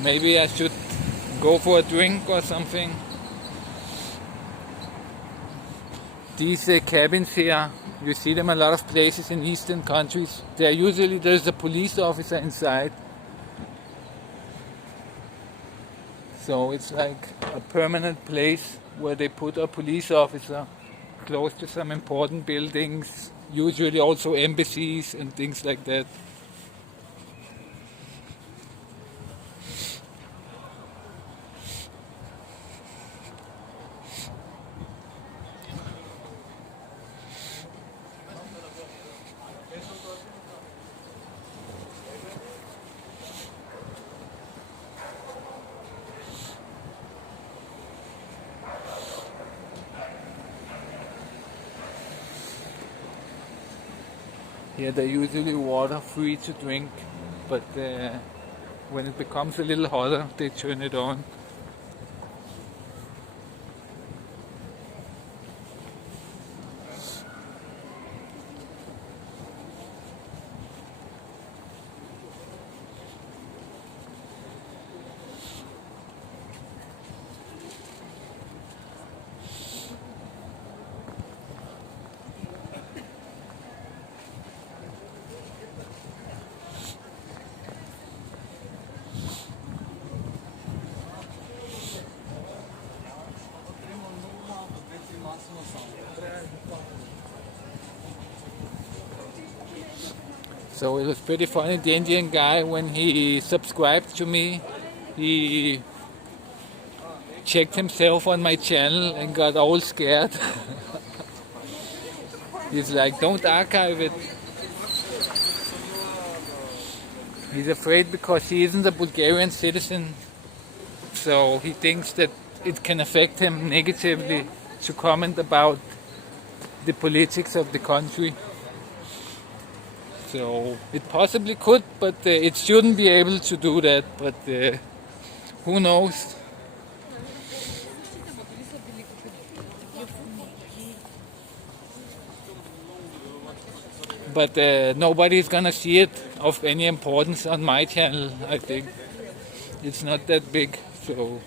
Maybe I should go for a drink or something. These cabins here, you see them a lot of places in Eastern countries. There's a police officer inside. So it's like a permanent place where they put a police officer close to some important buildings, usually also embassies and things like that. Here they're usually water free to drink, but when it becomes a little hotter, they turn it on. So it was pretty funny. The Indian guy, when he subscribed to me, he checked himself on my channel and got all scared. He's like, don't archive it. He's afraid because he isn't a Bulgarian citizen. So he thinks that it can affect him negatively to comment about the politics of the country. So it possibly could, but it shouldn't be able to do that. But who knows? But nobody's gonna see it of any importance on my channel, I think. It's not that big, so...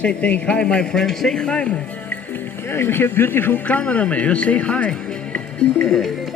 Say hi, my friend. Say hi, man. Yeah, you have beautiful camera, man. You say hi. Yeah.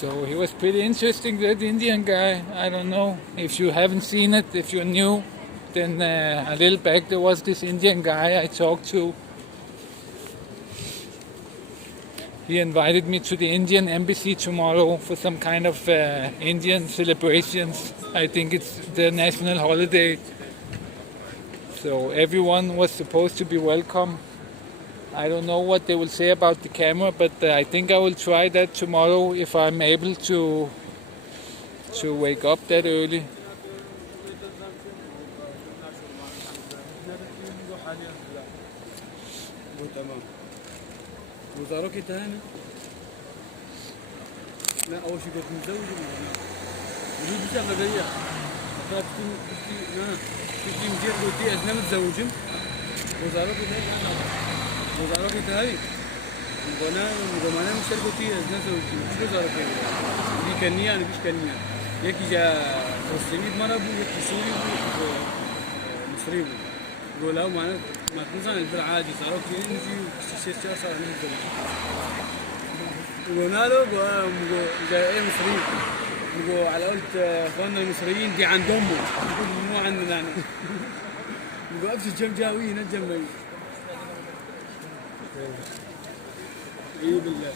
So he was pretty interesting, that Indian guy. I don't know if you haven't seen it, if you're new, then a little back there was this Indian guy I talked to. He invited me to the Indian embassy tomorrow for some kind of Indian celebrations. I think it's their national holiday. So everyone was supposed to be welcome. I don't know what they will say about the camera, but I think I will try that tomorrow if I'm able to wake up that early. تمام وزارك تاني لا أول شيء كنت متزوج ودي بشغلة ضيقة أخاف كنت مدير قلتي أنا متزوجم وزارك تاني وزارك تاني وأنا مش قلتي أنا زوجي مش وزارك دي كنية أنا مش كنية يكي جا فلسطيني مرة بو يكي سوري بو مصري بو ولا ما تنسى البر عادي صاروا كثير نجي وستة صار نزل وقلنا له جاي مصري نقول على قلت اخواننا المصريين دي عندهم نقول مو عندنا يعني نقول ابشر جم جاويين الجمعين اي بالله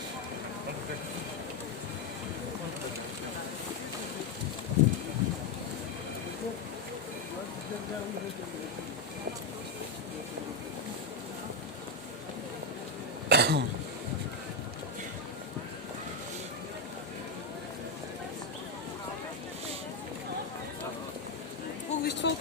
Hoe is het volk?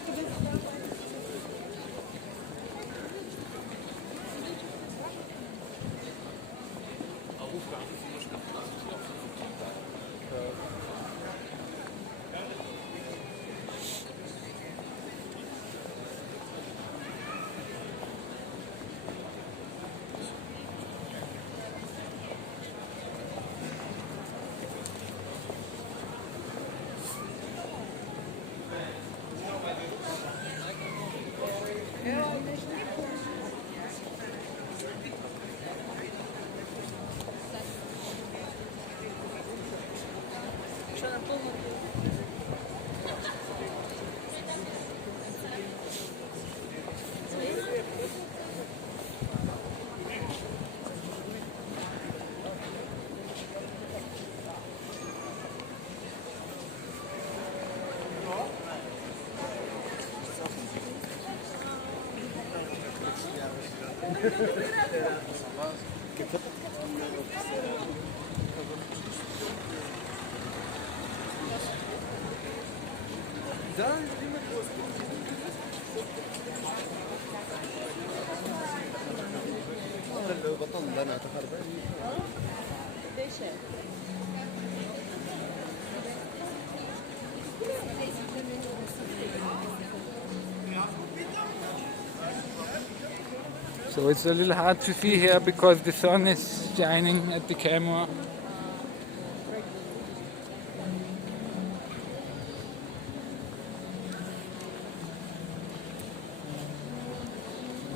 So it's a little hard to see here because the sun is shining at the camera.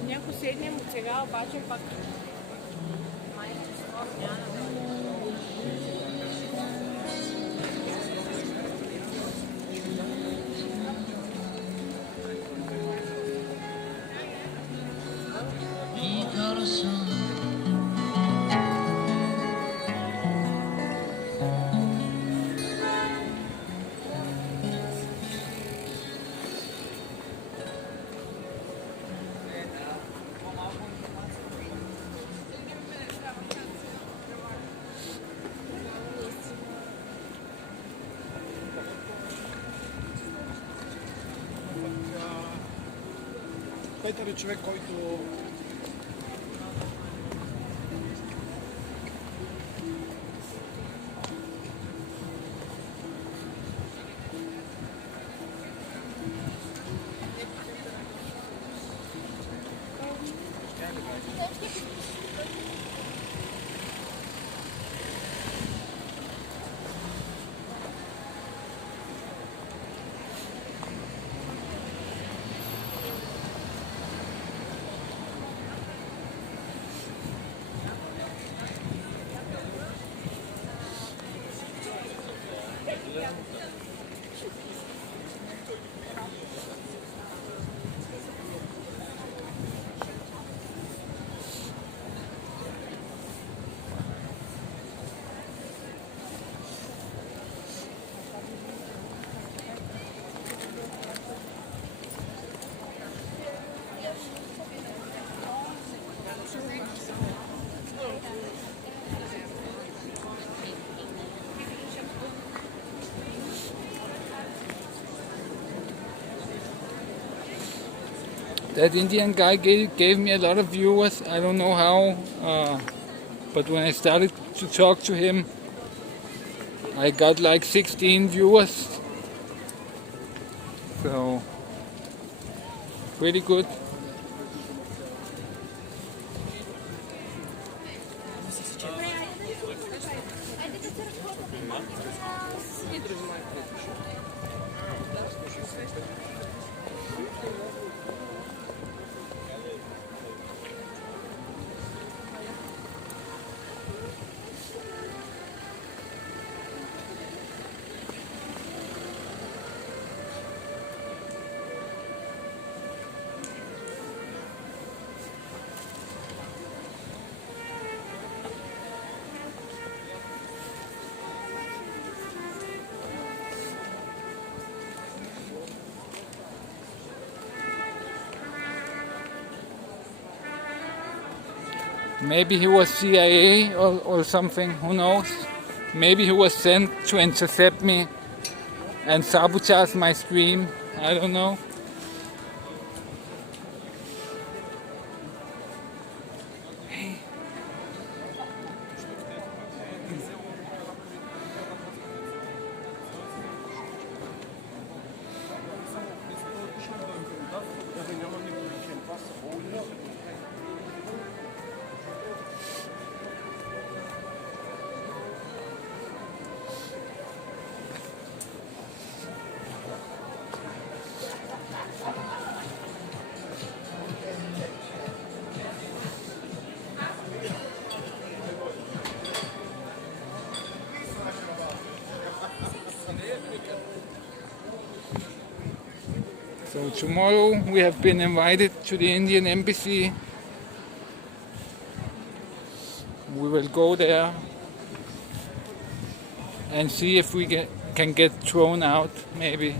Някой седнем от сега, обаче пак Петър е човек, който That Indian guy gave me a lot of viewers. I don't know how, but when I started to talk to him, I got like 16 viewers. So, pretty good. Maybe he was CIA or something, who knows? Maybe he was sent to intercept me and sabotage my stream. I don't know. So tomorrow we have been invited to the Indian embassy. We will go there and see if we can get thrown out, maybe.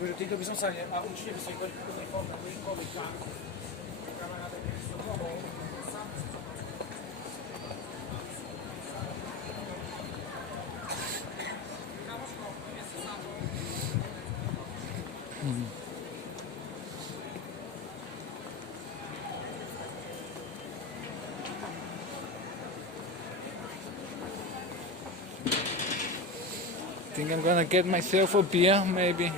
Akože týchto by som sa a určite by som ich veľmi linkový tak. I think I'm gonna get myself a beer, maybe.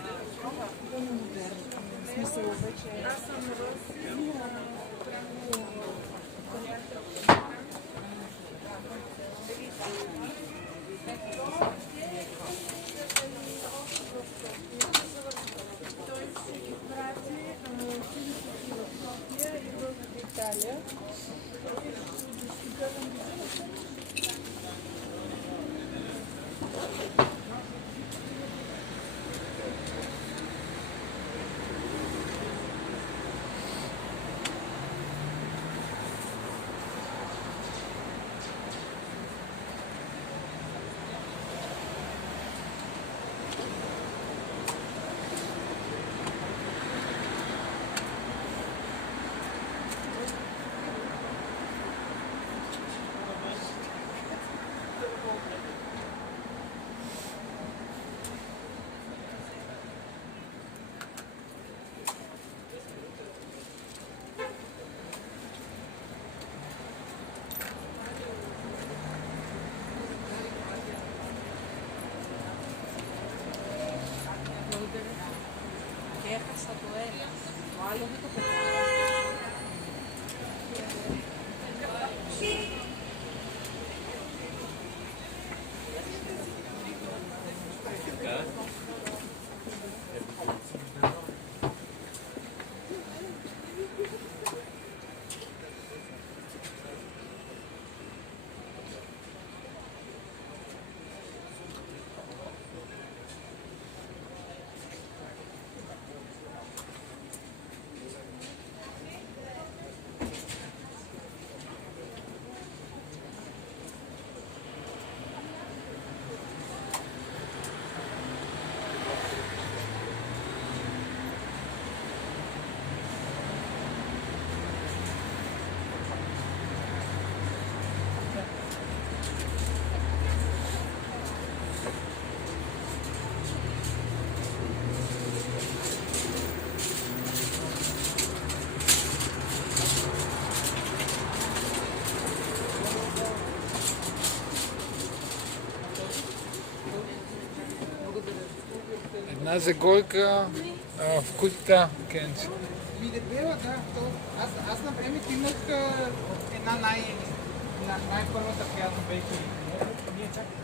έχασα το ένα. Το άλλο δεν το πετάω. Една загойка в кутата, Кенче. Ми дебела, да. Аз на времето имах една най-първата, която бейкери. Ние чакаме.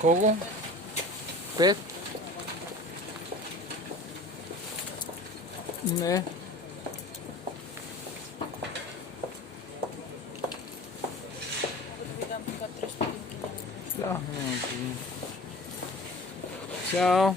Колко? 5? Не. Да, няма проблем. Чао.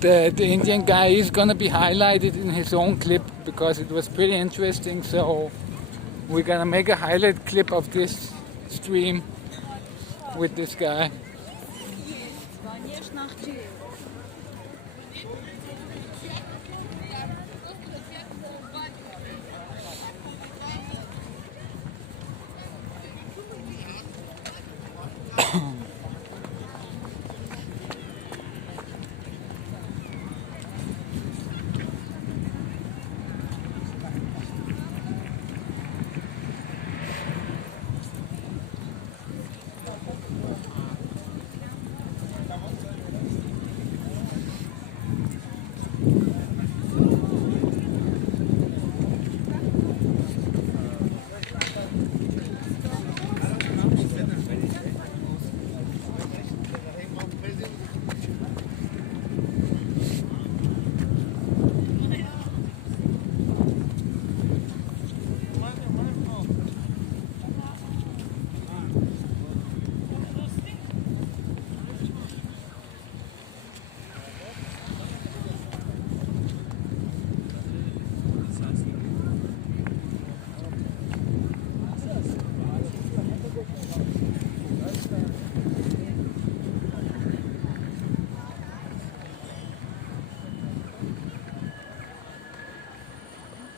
the Indian guy is gonna be highlighted in his own clip because it was pretty interesting. So we're gonna make a highlight clip of this stream with this guy.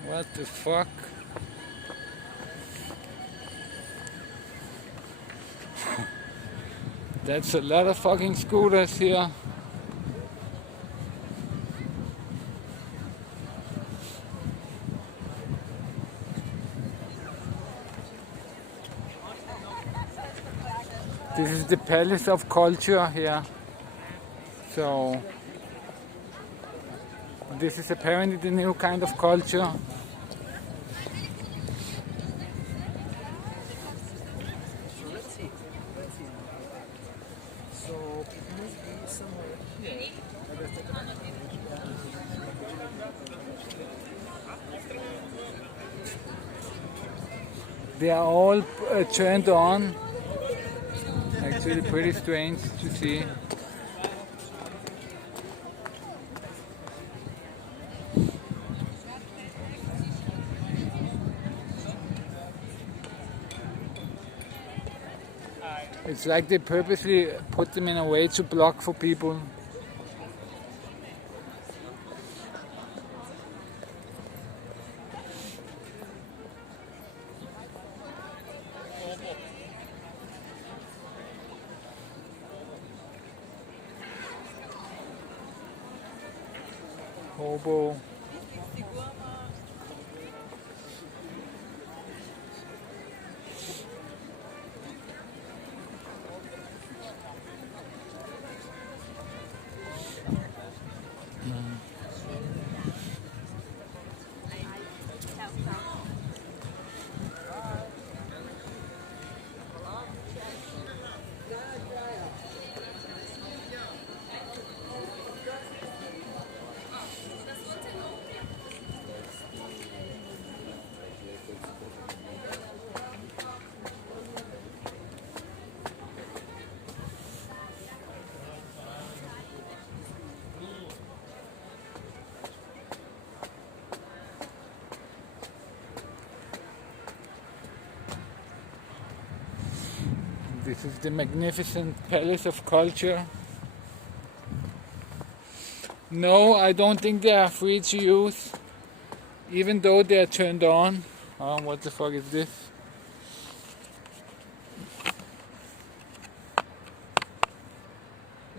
What the fuck? That's a lot of fucking scooters here. This is the Palace of Culture here. So this is apparently the new kind of culture. They are all turned on. Actually pretty strange to see. It's like they purposely put them in a way to block for people. Hobo. This is the magnificent Palace of Culture. No, I don't think they are free to use, even though they are turned on. Oh, what the fuck is this?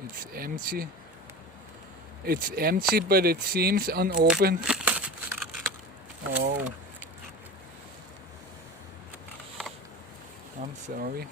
It's empty. It's empty, but it seems unopened. Oh. I'm sorry.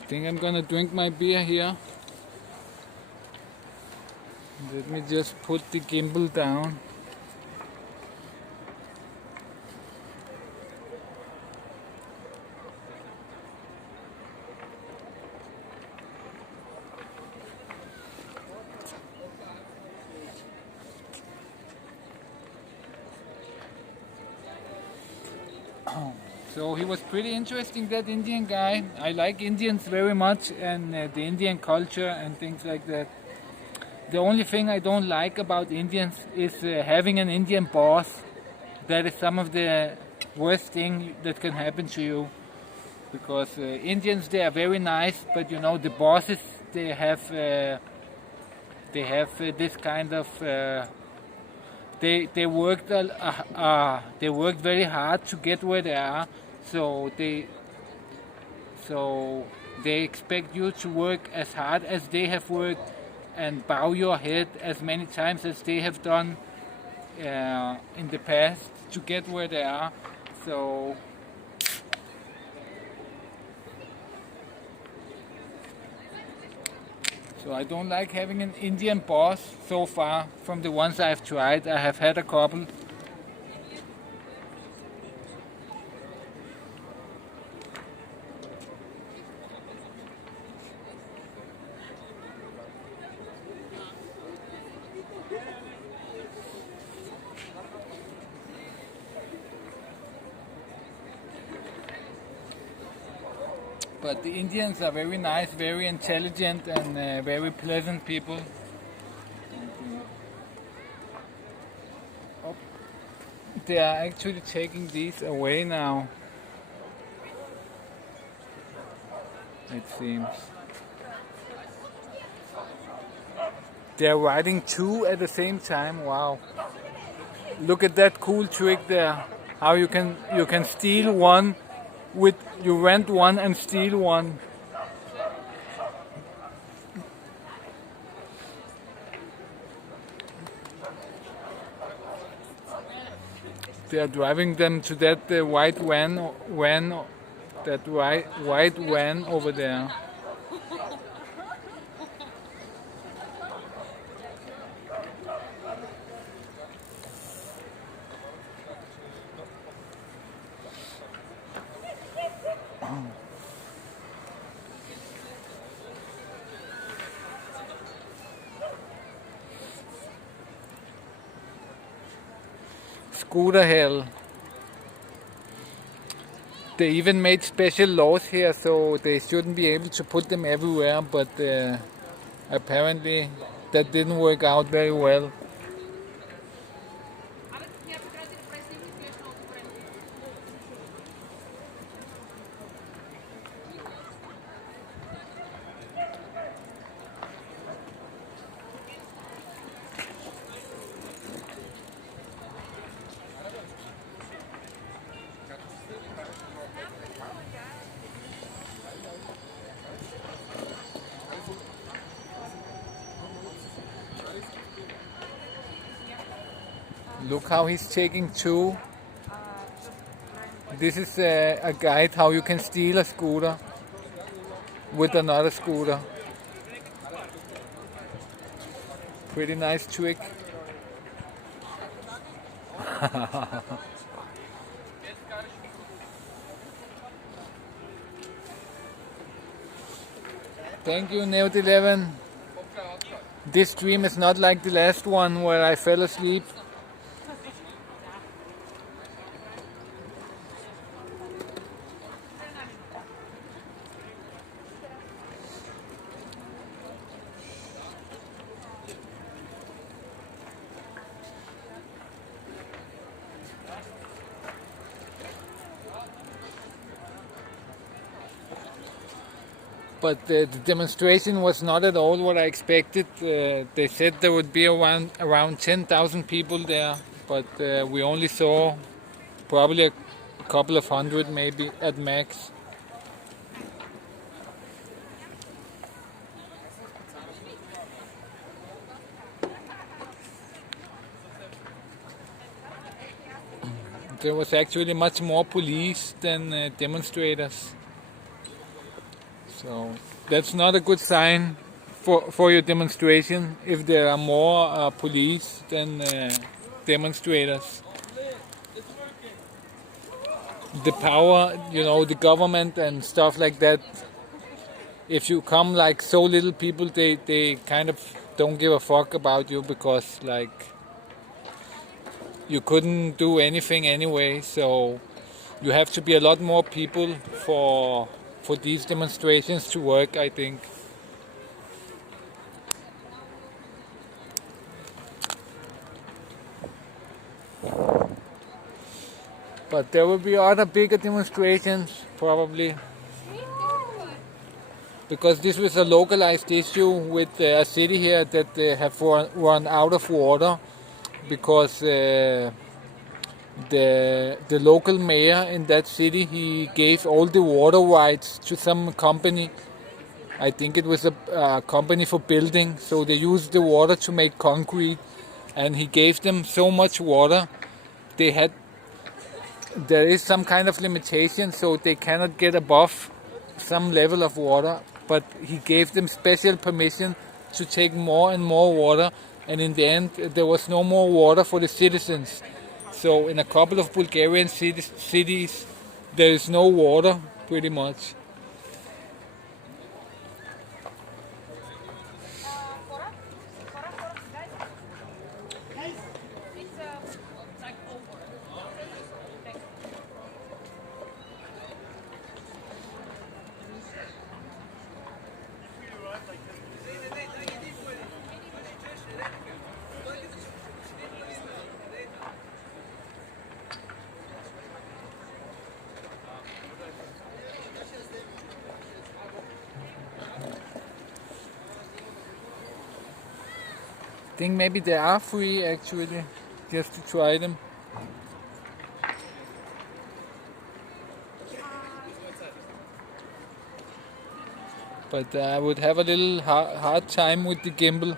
think I'm gonna drink my beer here. Let me just put the gimbal down. So he was pretty interesting, that Indian guy. I like Indians very much, and the Indian culture and things like that. The only thing I don't like about Indians is having an Indian boss. That is some of the worst thing that can happen to you. Because Indians, they are very nice, but you know, the bosses, they have this kind of they worked very hard to get where they are, so they expect you to work as hard as they have worked and bow your head as many times as they have done in the past to get where they are. So I don't like having an Indian boss so far. From the ones I've tried, I have had a couple. But the Indians are very nice, very intelligent, and very pleasant people. Oh, they are actually taking these away now, it seems. They are riding two at the same time. Wow! Look at that cool trick there. How you can steal one. You rent one and steal one. They are driving them to that white van over there. Scooter hell. They even made special laws here, so they shouldn't be able to put them everywhere, but apparently that didn't work out very well. Look how he's taking two. This is a guide how you can steal a scooter with another scooter. Pretty nice trick. Thank you, Neot11. This stream is not like the last one where I fell asleep. But the demonstration was not at all what I expected. They said there would be around 10,000 people there, but we only saw probably a couple of hundred, maybe at max. There was actually much more police than demonstrators. So that's not a good sign for your demonstration if there are more police than demonstrators. The power, you know, the government and stuff like that, if you come like so little people, they kind of don't give a fuck about you because like you couldn't do anything anyway. So you have to be a lot more people for these demonstrations to work, I think. But there will be other bigger demonstrations probably, because this was a localized issue with a city here that have run out of water because the local mayor in that city, he gave all the water rights to some company. I think it was a company for building, so they used the water to make concrete, and he gave them so much water. There is some kind of limitation, so they cannot get above some level of water, but he gave them special permission to take more and more water, and in the end there was no more water for the citizens. So in a couple of Bulgarian cities there is no water pretty much. I think maybe they are free actually, just to try them. But I would have a little hard time with the gimbal.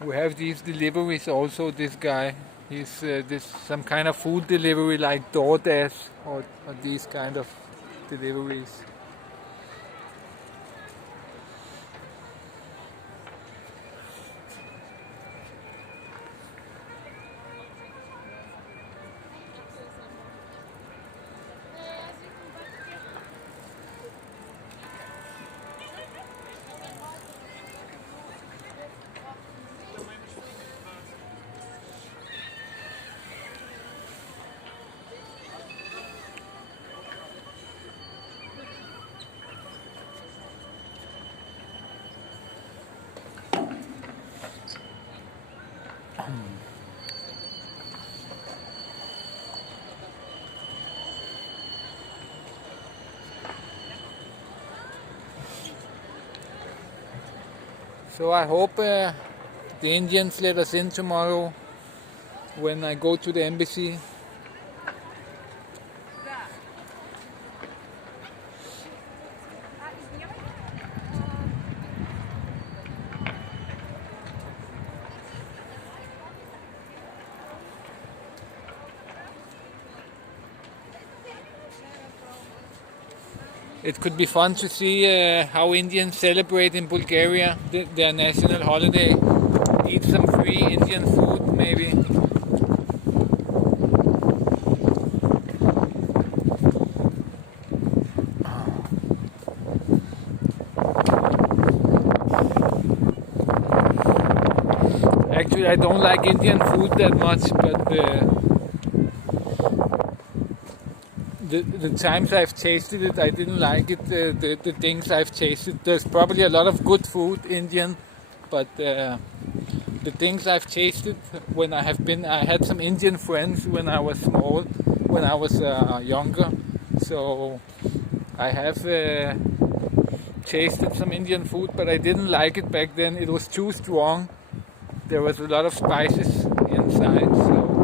We have these deliveries also. This guy, he's this some kind of food delivery like DoorDash or these kind of deliveries. So I hope the Indians let us in tomorrow when I go to the embassy. It could be fun to see how Indians celebrate in Bulgaria their national holiday. Eat some free Indian food, maybe. Actually, I don't like Indian food that much, but the times I've tasted it, I didn't like it. The things I've tasted, there's probably a lot of good food Indian, but the things I've tasted when I had some Indian friends when I was small, when I was younger, so I have tasted some Indian food, but I didn't like it back then. It was too strong. There was a lot of spices inside, so.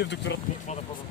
И в докторът по това да паза.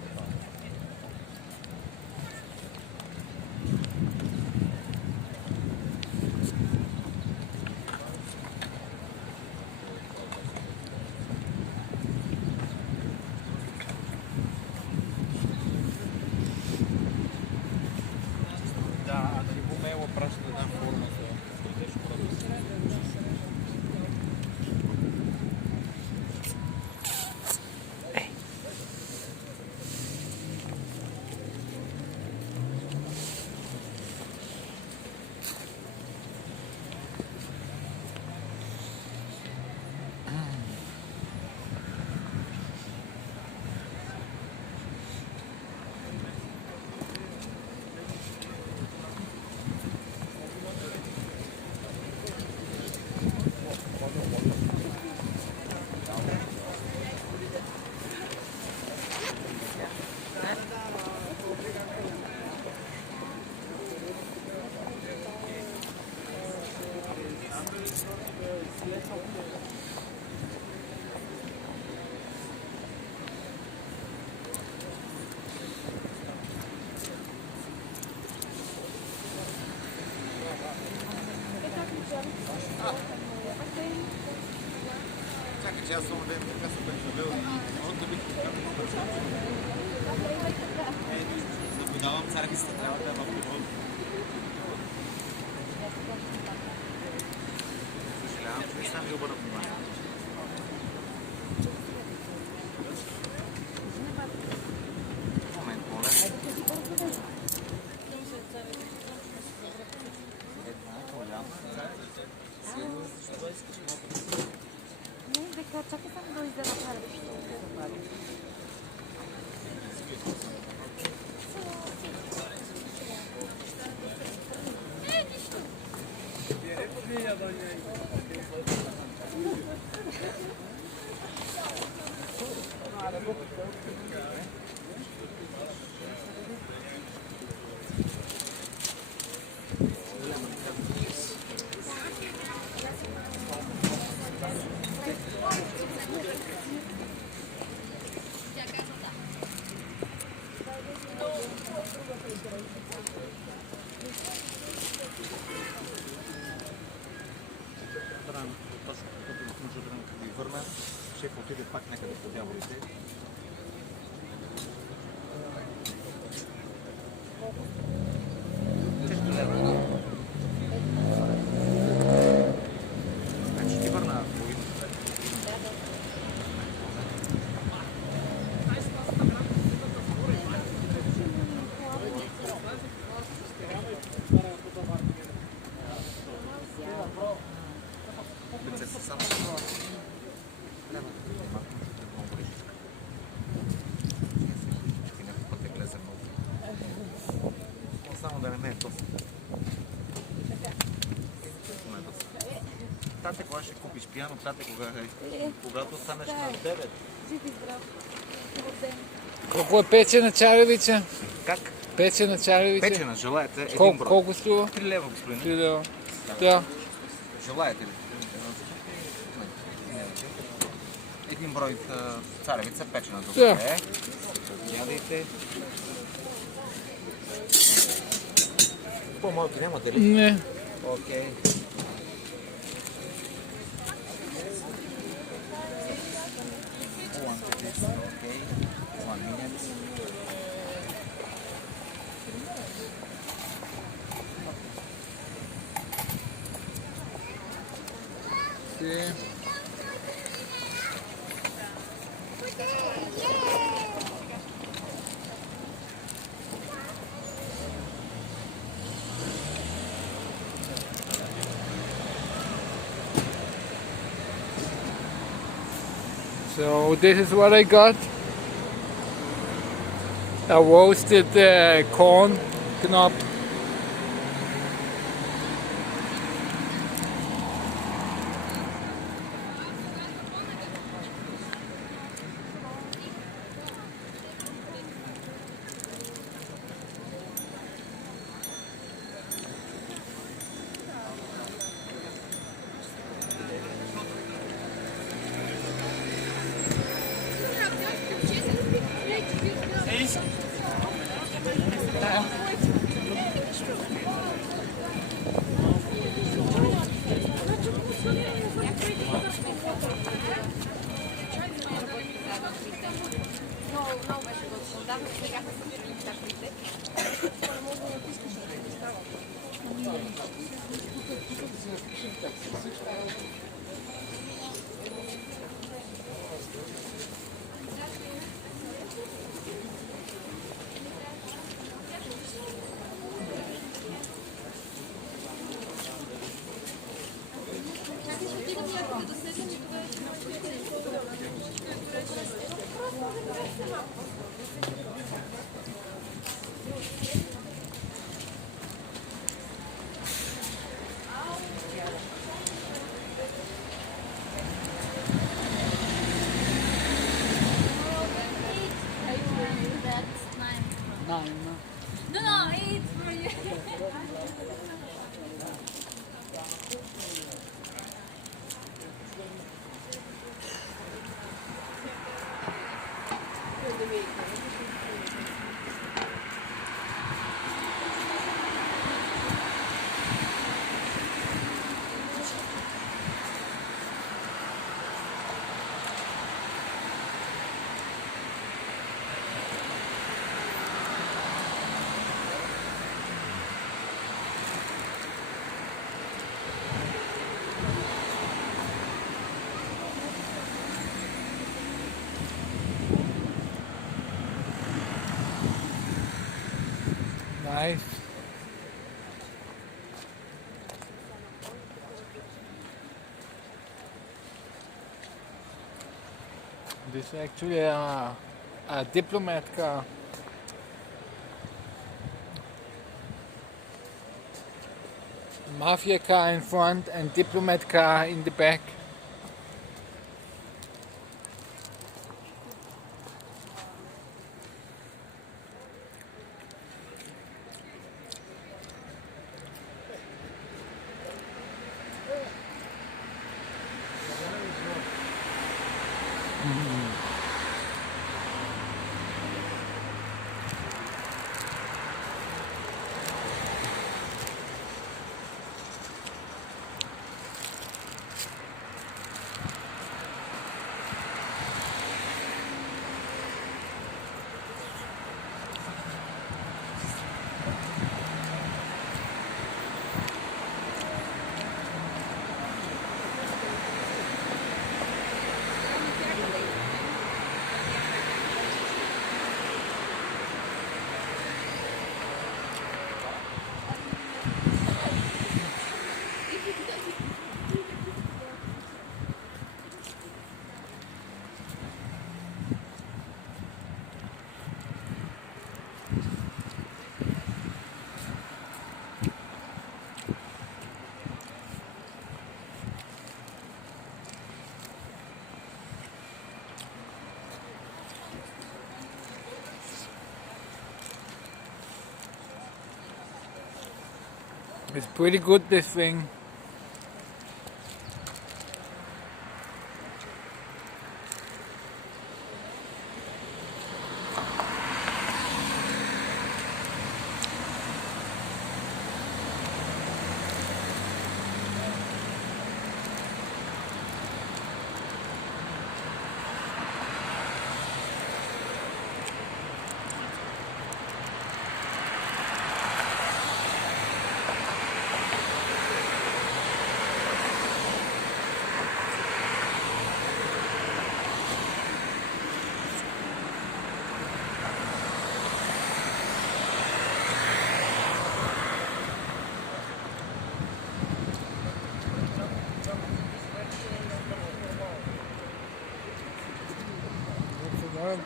Чакай, че аз само да така се представил и може да бих наблюдавам царевицата, трябва да е в подвод. Съжалявам, че не съм ви обърна внимание. Момент, моля. Не, дека, чакай само да изда направя. Шеф отиде пак някъде по дяволите. Значи ти върна половината. Принцеса само. Само да не ме е тосно. Тате, кога ще купиш пиано? Тате, когато станеш на 9? Жив и здрав. Хубав ден. Колко е печена чаревица? Как? Печена чаревица? Печена, желаете един брой. Колко струва? 3 лева, господин. 3 лева. Да. Желаете ли? Един брой царевица, печена добре. Да. Ядайте. По-малко нямате ли? Не. Окей. Okay. 1 minute. Sí. So this is what I got. A roasted corn knob. много беше готино. Отдавна се бяха събирали чаковете. Не мога да натискаш, защото не става. No, no, it's for you. Nice. This is actually a diplomat car. Mafia car in front and diplomat car in the back. It's pretty good, this thing.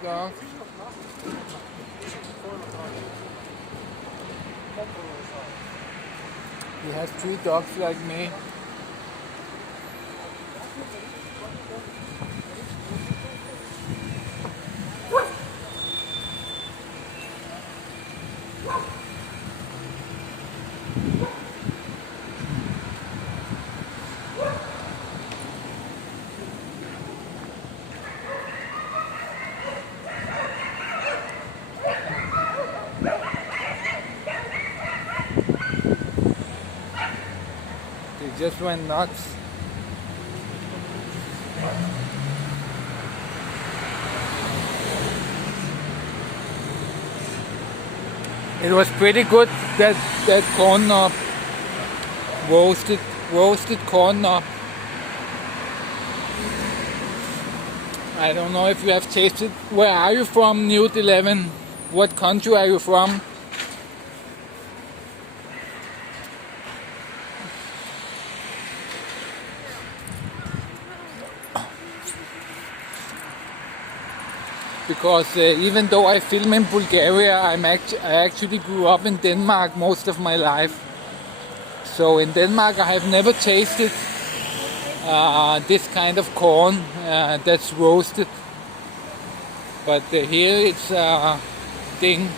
Dogs. He has 3 dogs like me. They just went nuts. It was pretty good, that corn knob, roasted corn knob. I don't know if you have tasted. Where are you from, Newt 11? What country are you from? Because even though I film in Bulgaria, I actually grew up in Denmark most of my life. So in Denmark I have never tasted this kind of corn that's roasted. But here it's a thing.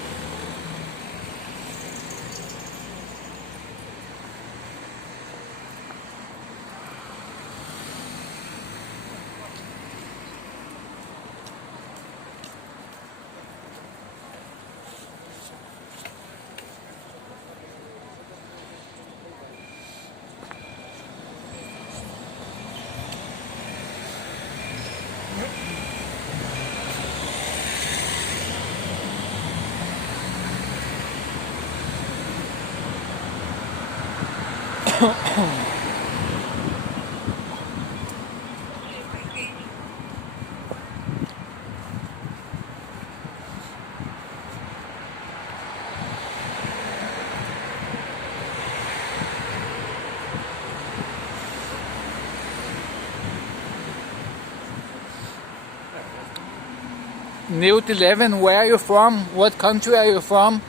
Newt 11, where are you from? What country are you from?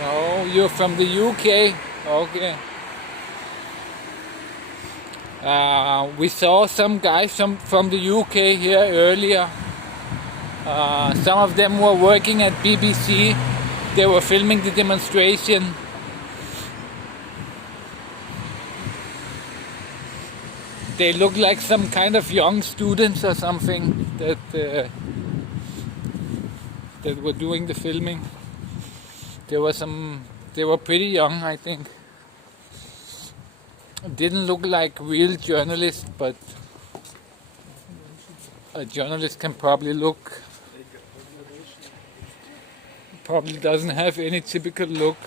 No, you're from the UK. Okay. We saw some guys from the UK here earlier. Some of them were working at BBC. They were filming the demonstration. They looked like some kind of young students or something that were doing the filming. They were pretty young, I think. Didn't look like real journalists, but a journalist can probably look. Probably doesn't have any typical look.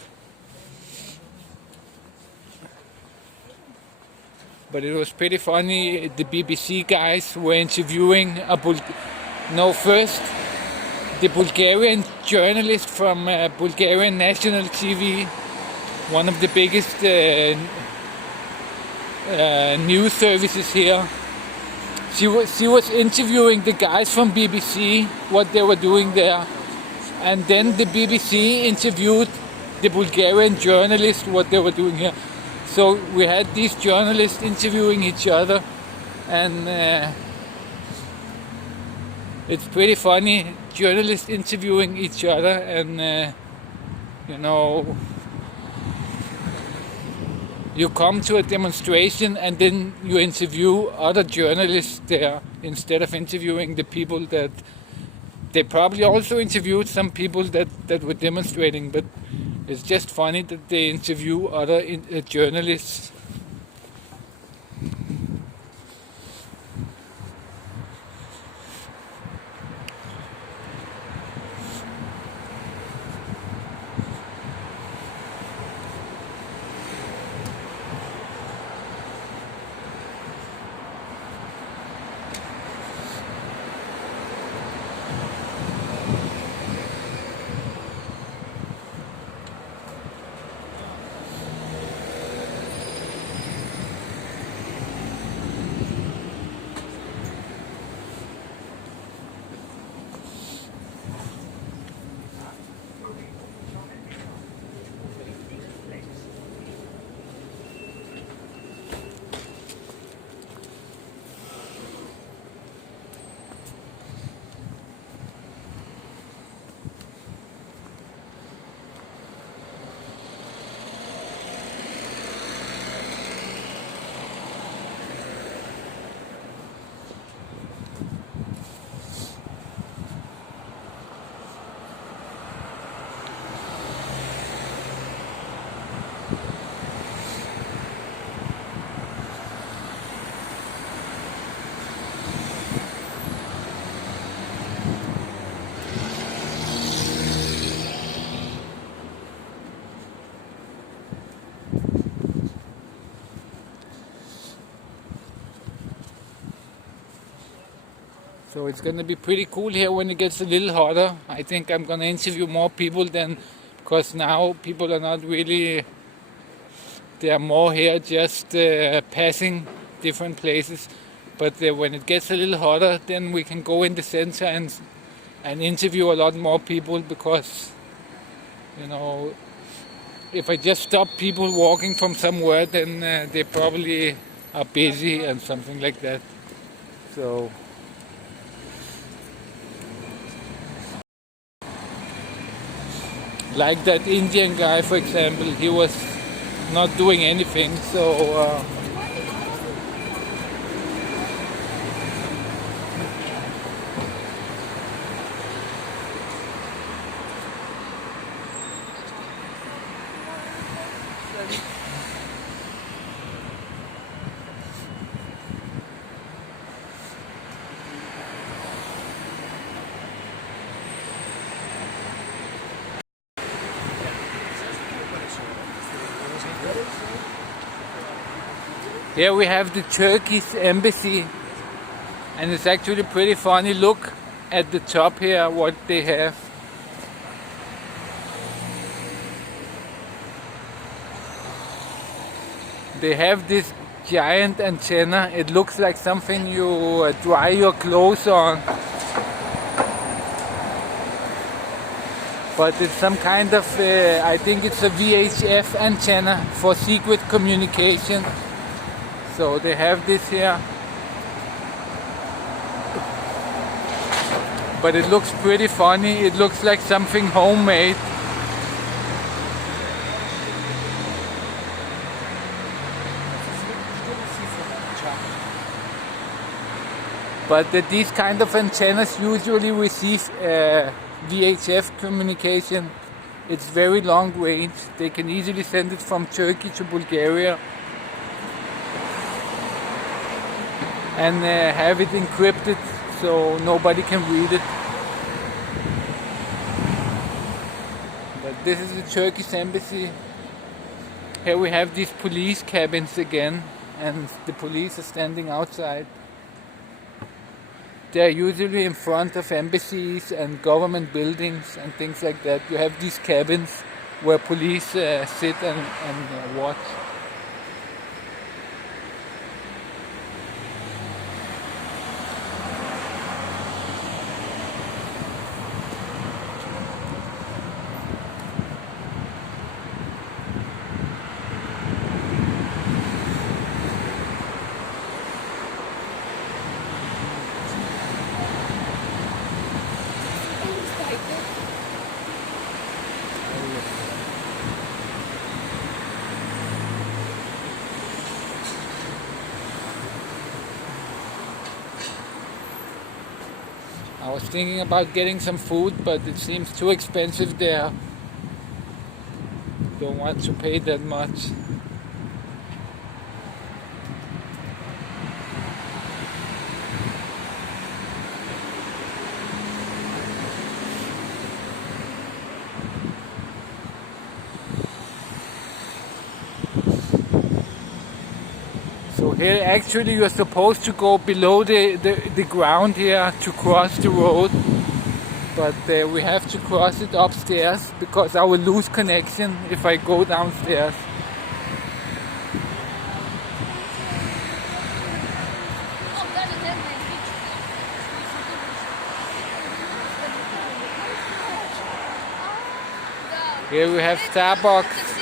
But it was pretty funny. The BBC guys were interviewing first the Bulgarian journalist from Bulgarian national TV, one of the biggest news services here. She was interviewing the guys from BBC, what they were doing there, and then the BBC interviewed the Bulgarian journalist, what they were doing here. So we had these journalists interviewing each other, and it's pretty funny, journalists interviewing each other, and you come to a demonstration and then you interview other journalists there instead of interviewing the people that they probably also interviewed some people that were demonstrating, but it's just funny that they interview other journalists. So it's gonna be pretty cool here when it gets a little hotter. I think I'm gonna interview more people then, because now people are not really, they are more here just passing different places. But when it gets a little hotter, then we can go in the center and interview a lot more people, because, you know, if I just stop people walking from somewhere, then they probably are busy and something like that. So like that Indian guy, for example, he was not doing anything, so here we have the Turkish embassy, and it's actually pretty funny. Look at the top here what they have. They have this giant antenna. It looks like something you dry your clothes on, but it's some kind of I think it's a VHF antenna for secret communication. So they have this here, but it looks pretty funny. It looks like something homemade. But these kind of antennas usually receive VHF communication. It's very long range. They can easily send it from Turkey to Bulgaria and have it encrypted so nobody can read it. But this is the Turkish embassy. Here we have these police cabins again, and the police are standing outside. They're usually in front of embassies and government buildings and things like that. You have these cabins where police sit and watch. I was thinking about getting some food, but it seems too expensive there. Don't want to pay that much. So here actually you're supposed to go below the ground here to cross the road, but we have to cross it upstairs because I will lose connection if I go downstairs. Here we have Starbucks.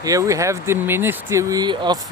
Here we have the Ministry of